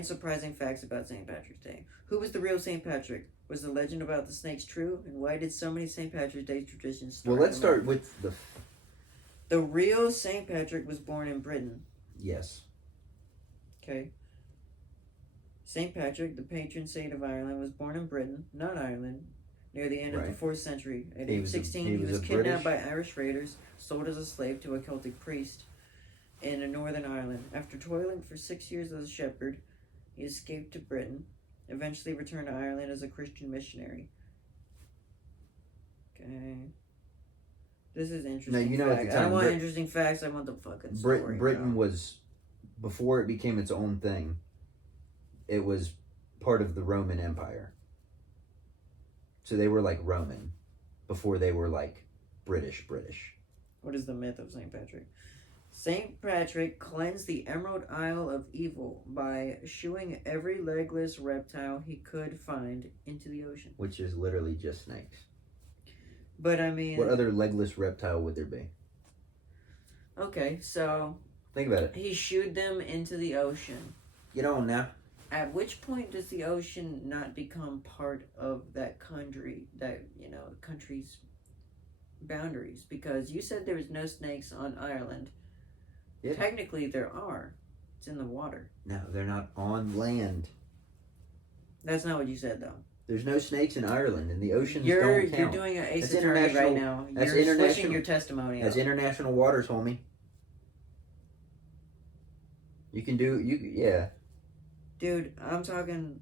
surprising facts about St. Patrick's Day. Who was the real St. Patrick? Was the legend about the snakes true? And why did so many St. Patrick's Day traditions start? Well, let's start with the real St. Patrick was born in Britain. Yes. Okay. St. Patrick, the patron saint of Ireland, was born in Britain, not Ireland, near the end of the 4th century. At age 16, he was kidnapped by Irish raiders, sold as a slave to a Celtic priest in Northern Ireland. After toiling for 6 years as a shepherd, he escaped to Britain, eventually returned to Ireland as a Christian missionary. Okay. This is interesting. Now, you know, at the I don't time, want interesting facts, I want the fucking story. Britain was, before it became its own thing, it was part of the Roman Empire. So they were like Roman before they were like British. What is the myth of St. Patrick? St. Patrick cleansed the Emerald Isle of evil by shooing every legless reptile he could find into the ocean. Which is literally just snakes. But I mean... What other legless reptile would there be? Okay, so... Think about it. He shooed them into the ocean. Get on now. At which point does the ocean not become part of that country, country's boundaries? Because you said there was no snakes on Ireland. Yeah. Technically, there are. It's in the water. No, they're not on land. That's not what you said, though. There's no snakes in Ireland, and the oceans don't count. You're doing an ace That's attorney right international- now. that's You're switching international- your testimony That's up. international waters, homie. You can do yeah. Dude, I'm talking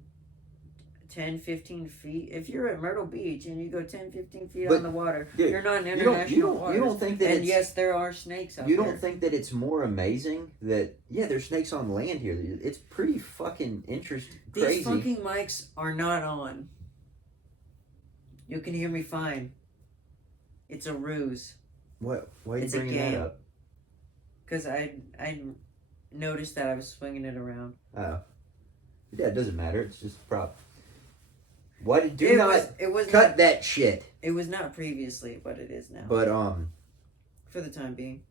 10, 15 feet. If you're at Myrtle Beach and you go 10, 15 feet But, on the water, dude, you're not in international waters. You don't think that and yes, there are snakes out there. You don't think that it's more amazing that there's snakes on land here. It's pretty fucking interesting. Crazy. These fucking mics are not on. You can hear me fine. It's a ruse. What? Why are you It's a bringing that game. up? Because I noticed that I was swinging it around. Oh. Yeah, it doesn't matter. It's just a prop. Why did It was cut not, that shit? It was not previously, but it is now. But for the time being.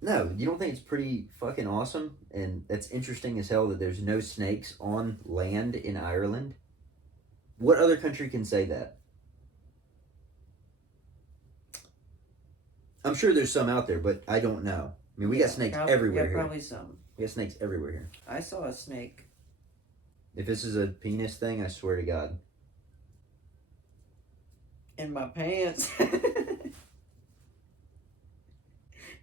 no, you don't think it's pretty fucking awesome? And that's interesting as hell that there's no snakes on land in Ireland? What other country can say that? I'm sure there's some out there, but I don't know. I mean, we got snakes everywhere here. Probably some. We got snakes everywhere here. I saw a snake. If this is a penis thing, I swear to God. In my pants.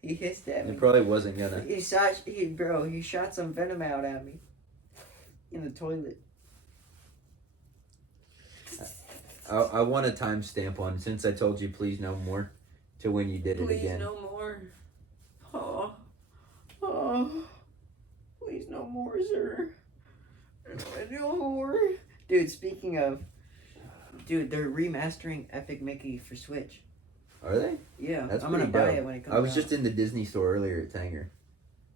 He hissed at me. It probably wasn't gonna. He shot some venom out at me. In the toilet. I want a timestamp on, since I told you please no more, to when you did it Please again. no more. Oh. Please no more, sir. No more. Dude, speaking of... Dude, they're remastering Epic Mickey for Switch. Are they? Yeah, That's I'm gonna pretty buy dope. it when it comes out. I was just in the Disney store earlier at Tanger.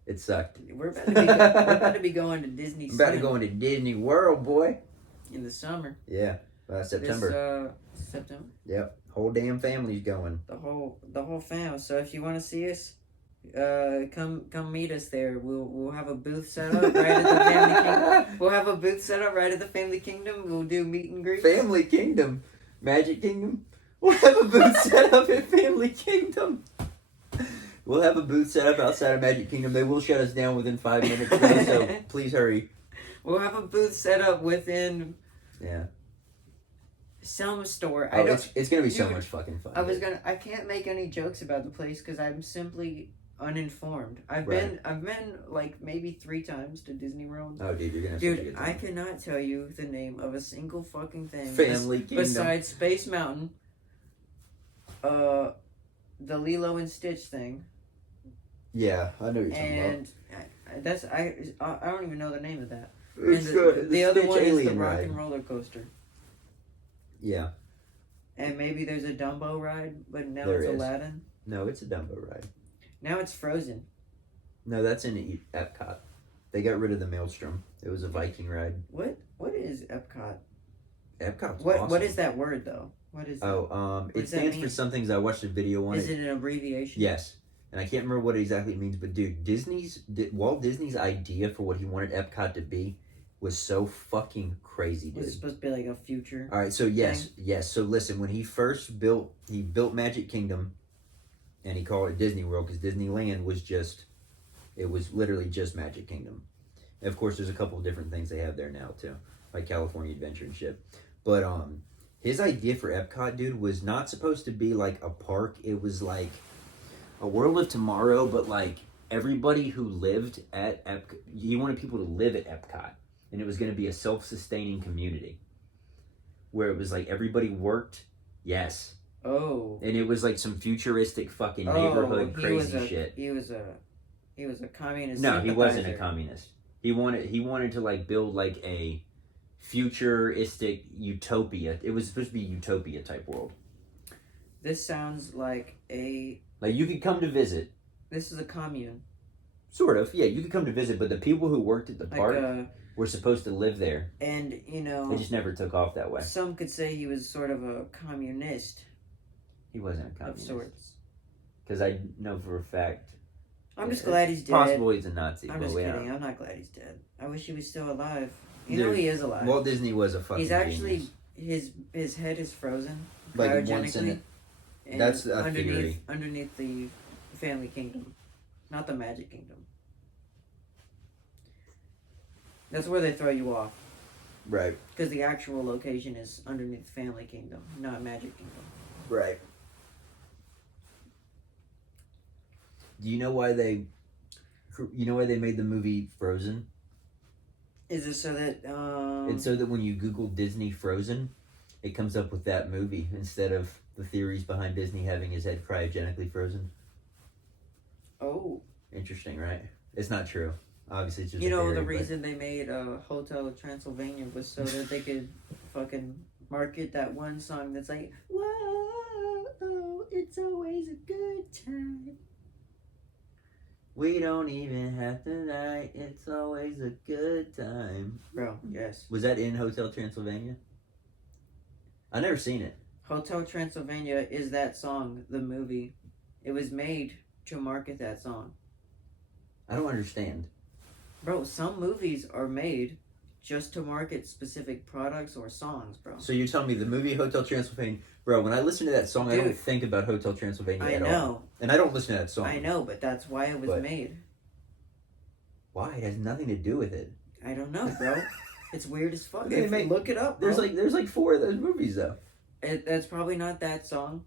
It sucked. We're about to be going to Disney I'm about to soon. go into Disney World, boy. In the summer. Yeah, September. September. Yep, whole damn family's going. The whole fam. So if you want to see us, come meet us there. We'll have a booth set up right at the Family Kingdom. We'll have a booth set up right at the Family Kingdom. We'll do meet and greets. Family Kingdom, Magic Kingdom. We'll have a booth set up at Family Kingdom. We'll have a booth set up outside of Magic Kingdom. They will shut us down within 5 minutes, though, so please hurry. We'll have a booth set up within. Yeah. Some store. It's gonna be so much fucking fun. I can't make any jokes about the place because I'm simply uninformed. I've Right. been like maybe 3 times to Disney World. Oh, dude, you're gonna have such a Dude, good I time. cannot tell you the name of a single fucking thing. Family Kingdom. Besides Space Mountain, the Lilo and Stitch thing, Yeah, I know what you're talking about. and that's I don't even know the name of that. It's And the other Stitch one is the Alien Rock ride. and Roller Coaster. Yeah. And maybe there's a Dumbo ride, but now There it's is. Aladdin. No, it's a Dumbo ride. Now it's Frozen. No, that's in Epcot. They got rid of the Maelstrom. It was a Viking ride. What is Epcot? Epcot's What awesome. what is that word though? What is Oh, What it does that stands mean? for some things. I watched a video on Is it. it an abbreviation? Yes. And I can't remember what exactly it means, but dude, Walt Disney's idea for what he wanted Epcot to be was so fucking crazy, dude. It's supposed to be like a future. All right, so yes. So listen, when he first built Magic Kingdom, and he called it Disney World because Disneyland was literally just Magic Kingdom. And of course, there's a couple of different things they have there now too, like California Adventure and shit. But his idea for Epcot, dude, was not supposed to be like a park. It was like a World of Tomorrow, but like everybody who lived at Epcot, he wanted people to live at Epcot. And it was going to be a self-sustaining community where it was like everybody worked. Yes. Oh. And it was like some futuristic fucking neighborhood crazy shit. He was a communist. No, he wasn't a sympathizer. communist. He wanted to like build like a futuristic utopia. It was supposed to be a utopia type world. This sounds like Like you could come to visit. this is a commune. Sort of. Yeah, you could come to visit, but the people who worked at the park were supposed to live there. And They just never took off that way. some could say he was sort of a communist He wasn't a of communist. sorts. Because I know for a fact. I'm just glad he's dead. Possible he's a Nazi. I'm but just we kidding. don't. I'm not glad he's dead. I wish he was still alive. You Dude, know he is alive. Walt Disney was a fucking He's actually genius. his head is frozen Like once in cryogenically. it. And That's a theory. underneath the Family Kingdom, not the Magic Kingdom. That's where they throw you off Right. because the actual location is underneath Family Kingdom, not Magic Kingdom. Right. Do you know why they You know why they made the movie Frozen? Is it so that It's so that when you Google Disney Frozen, it comes up with that movie instead of the theories behind Disney having his head cryogenically frozen. Oh. Interesting, right? It's not true. Obviously, it's just You know, theory, the reason they made Hotel Transylvania was so that they could fucking market that one song that's like, whoa, it's always a good time. We don't even have to lie. It's always a good time. Bro, yes. Was that in Hotel Transylvania? I never seen it. Hotel Transylvania is that song, the movie. It was made to market that song. I don't understand. Bro, some movies are made just to market specific products or songs, bro. So you're telling me the movie Hotel Transylvania, bro, when I listen to that song, I don't Dude. think about Hotel Transylvania I at know. all. And I don't listen to that song. I know, but that's why it was But- made. Why? It has nothing to do with it. I don't know, bro. It's weird as fuck. Okay, mate, Look it up, bro. There's like 4 of those movies though. That's probably not that song,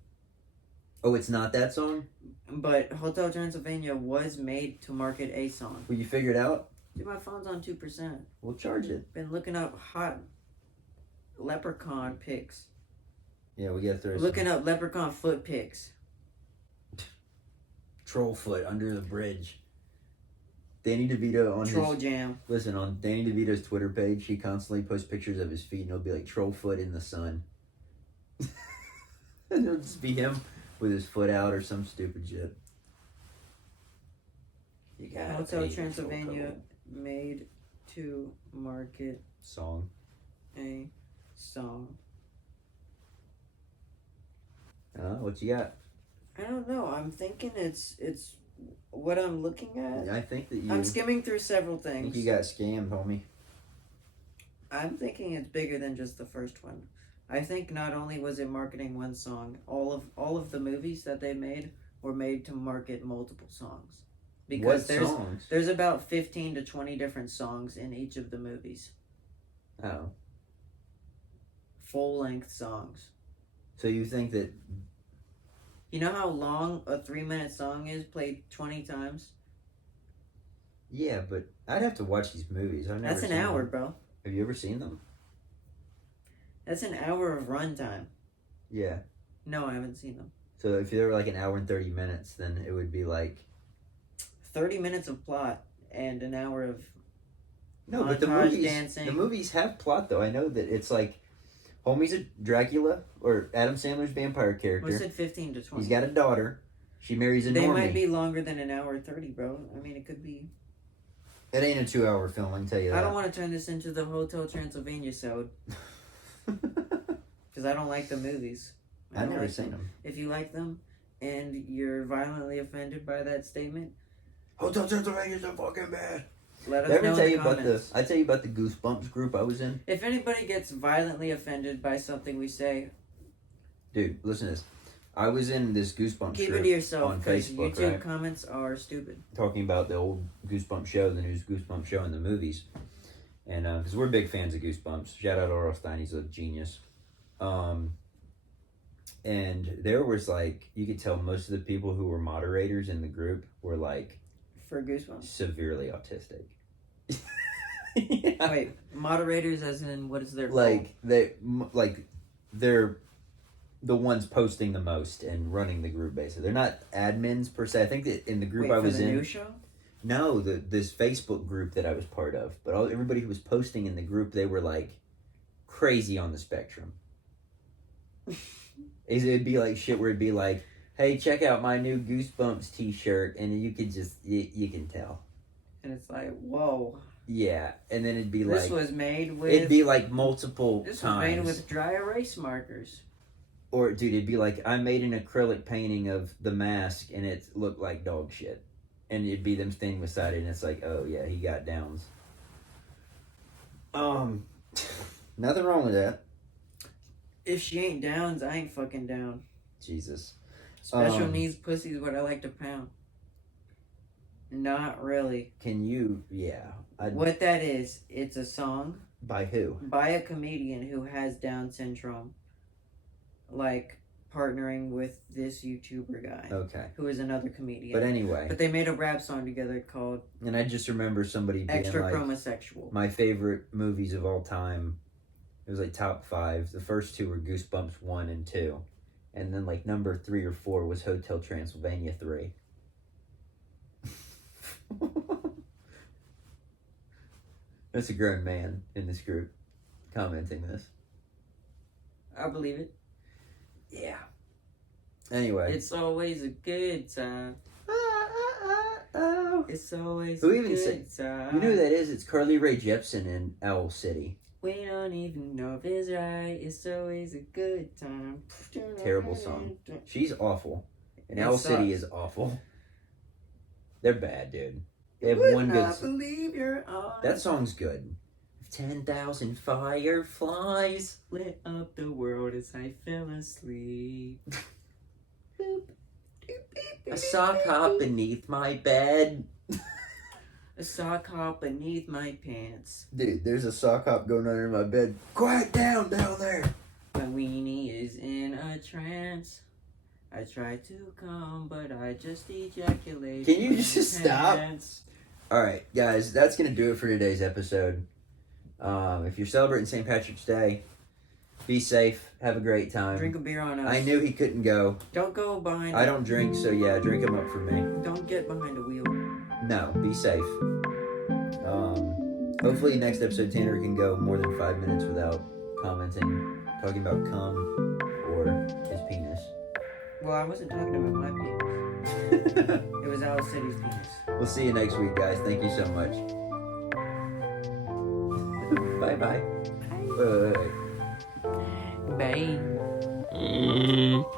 Oh, it's not that song? but Hotel Transylvania was made to market a song. Will you figure it out? Dude, my phone's on 2%. We'll charge it. Been looking up hot Leprechaun pics. Yeah, we got through Looking up Leprechaun foot pics. Troll foot under the bridge. Danny DeVito on Troll his Jam. listen on Danny DeVito's Twitter page, he constantly posts pictures of his feet and it'll be like troll foot in the sun. And it'll just be him with his foot out or some stupid shit. You got Hotel Transylvania made to market song. a song. What you got? I don't know. I'm thinking it's what I'm looking at. I think that you. I'm skimming through several I things. think you got scammed, homie. I'm thinking it's bigger than just the first one. I think not only was it marketing one song, all of the movies that they made were made to market multiple songs. Because What songs? there's about 15 to 20 different songs in each of the movies. Oh, Full-length songs. so you think that? You know how long a 3-minute song is played 20 times? Yeah, but I'd have to watch these movies. I've never. That's an seen hour, them. bro. Have you ever seen them? That's an hour of runtime. Yeah. No, I haven't seen them. So if they were like an hour and 30 minutes, then it would be like 30 minutes of plot and an hour of no, but the montage movies. dancing. The movies have plot though. I know that it's like, homie's a Dracula or Adam Sandler's vampire character. We said 15 to 20. He's got a daughter. She marries a They normie. might be longer than an hour 30, bro. I mean, it could be. It ain't a 2-hour film. I can tell you that. I don't want to turn this into the Hotel Transylvania sode because I don't like the movies. I I've don't never like seen them. them. If you like them and you're violently offended by that statement, Hotel Transylvania's so fucking bad. let us Did I know ever tell in you the about the? comments. I tell you about the Goosebumps group I was in. If anybody gets violently offended by something we say, Dude, listen to this. I was in this Goosebumps keep it group to yourself on because Facebook, YouTube right? comments are stupid. Talking about the old Goosebumps show, the new Goosebumps show, and the movies. And because we're big fans of Goosebumps. Shout out Oral Stein, he's a genius. And there was like, you could tell most of the people who were moderators in the group were like For Goosebumps. severely autistic. Wait, moderators as in what is their Like they're the ones posting the most and running the group basically. They're not admins per se. I think that in the group Wait, I for was the in. new show? No, this Facebook group that I was part of. But everybody who was posting in the group, they were like crazy on the spectrum. It'd be like shit where it'd be like, hey, check out my new Goosebumps t-shirt. And you could just, you can tell. And it's like, whoa. Yeah. And then it'd be This like, was made with. it'd be like multiple This was times. made with dry erase markers. Or, dude, it'd be like, I made an acrylic painting of the mask and it looked like dog shit. And it'd be them standing beside it and it's like, oh, yeah, he got downs. Nothing wrong with that. If she ain't downs, I ain't fucking down. Jesus. Special needs pussy is what I like to pound. Not really. Can you, yeah. What that is, it's a song By who? by a comedian who has Down syndrome. Like, partnering with this YouTuber guy. Okay. Who is another comedian. But anyway. But they made a rap song together called... And I just remember somebody being Extra like... Chromosexual. My favorite movies of all time. It was like top 5. The first 2 were Goosebumps 1 and 2. And then like number 3 or 4 was Hotel Transylvania 3. That's a grown man in this group commenting this. I believe it. Yeah. Anyway. It's always a good time. It's always Who a even good time. You know who that is? It's Carly Rae Jepsen in Owl City. We don't even know if it's right. It's always a good time. Terrible song. She's awful. And Owl sucks. City is awful. They're bad, dude. They have Would one good not believe you're honest. That song's good. 10,000 fireflies lit up the world as I fell asleep. A sock hop beneath my bed. A sock hop beneath my pants. Dude, there's a sock hop going under my bed. Quiet down there. My weenie is in a trance. I tried to come, but I just ejaculated. Can you just stop? Pants. Alright, guys, that's going to do it for today's episode. If you're celebrating St. Patrick's Day, be safe. Have a great time. Drink a beer on us. I knew he couldn't go. Don't go behind. I don't drink, so yeah, drink him up for me. Don't get behind the wheel. No, be safe. Hopefully next episode Tanner can go more than 5 minutes without talking about cum or his penis. Well, I wasn't talking about my penis. It was Alice City's penis. We'll see you next week, guys. Thank you so much. Bye-bye. Wait. Bye.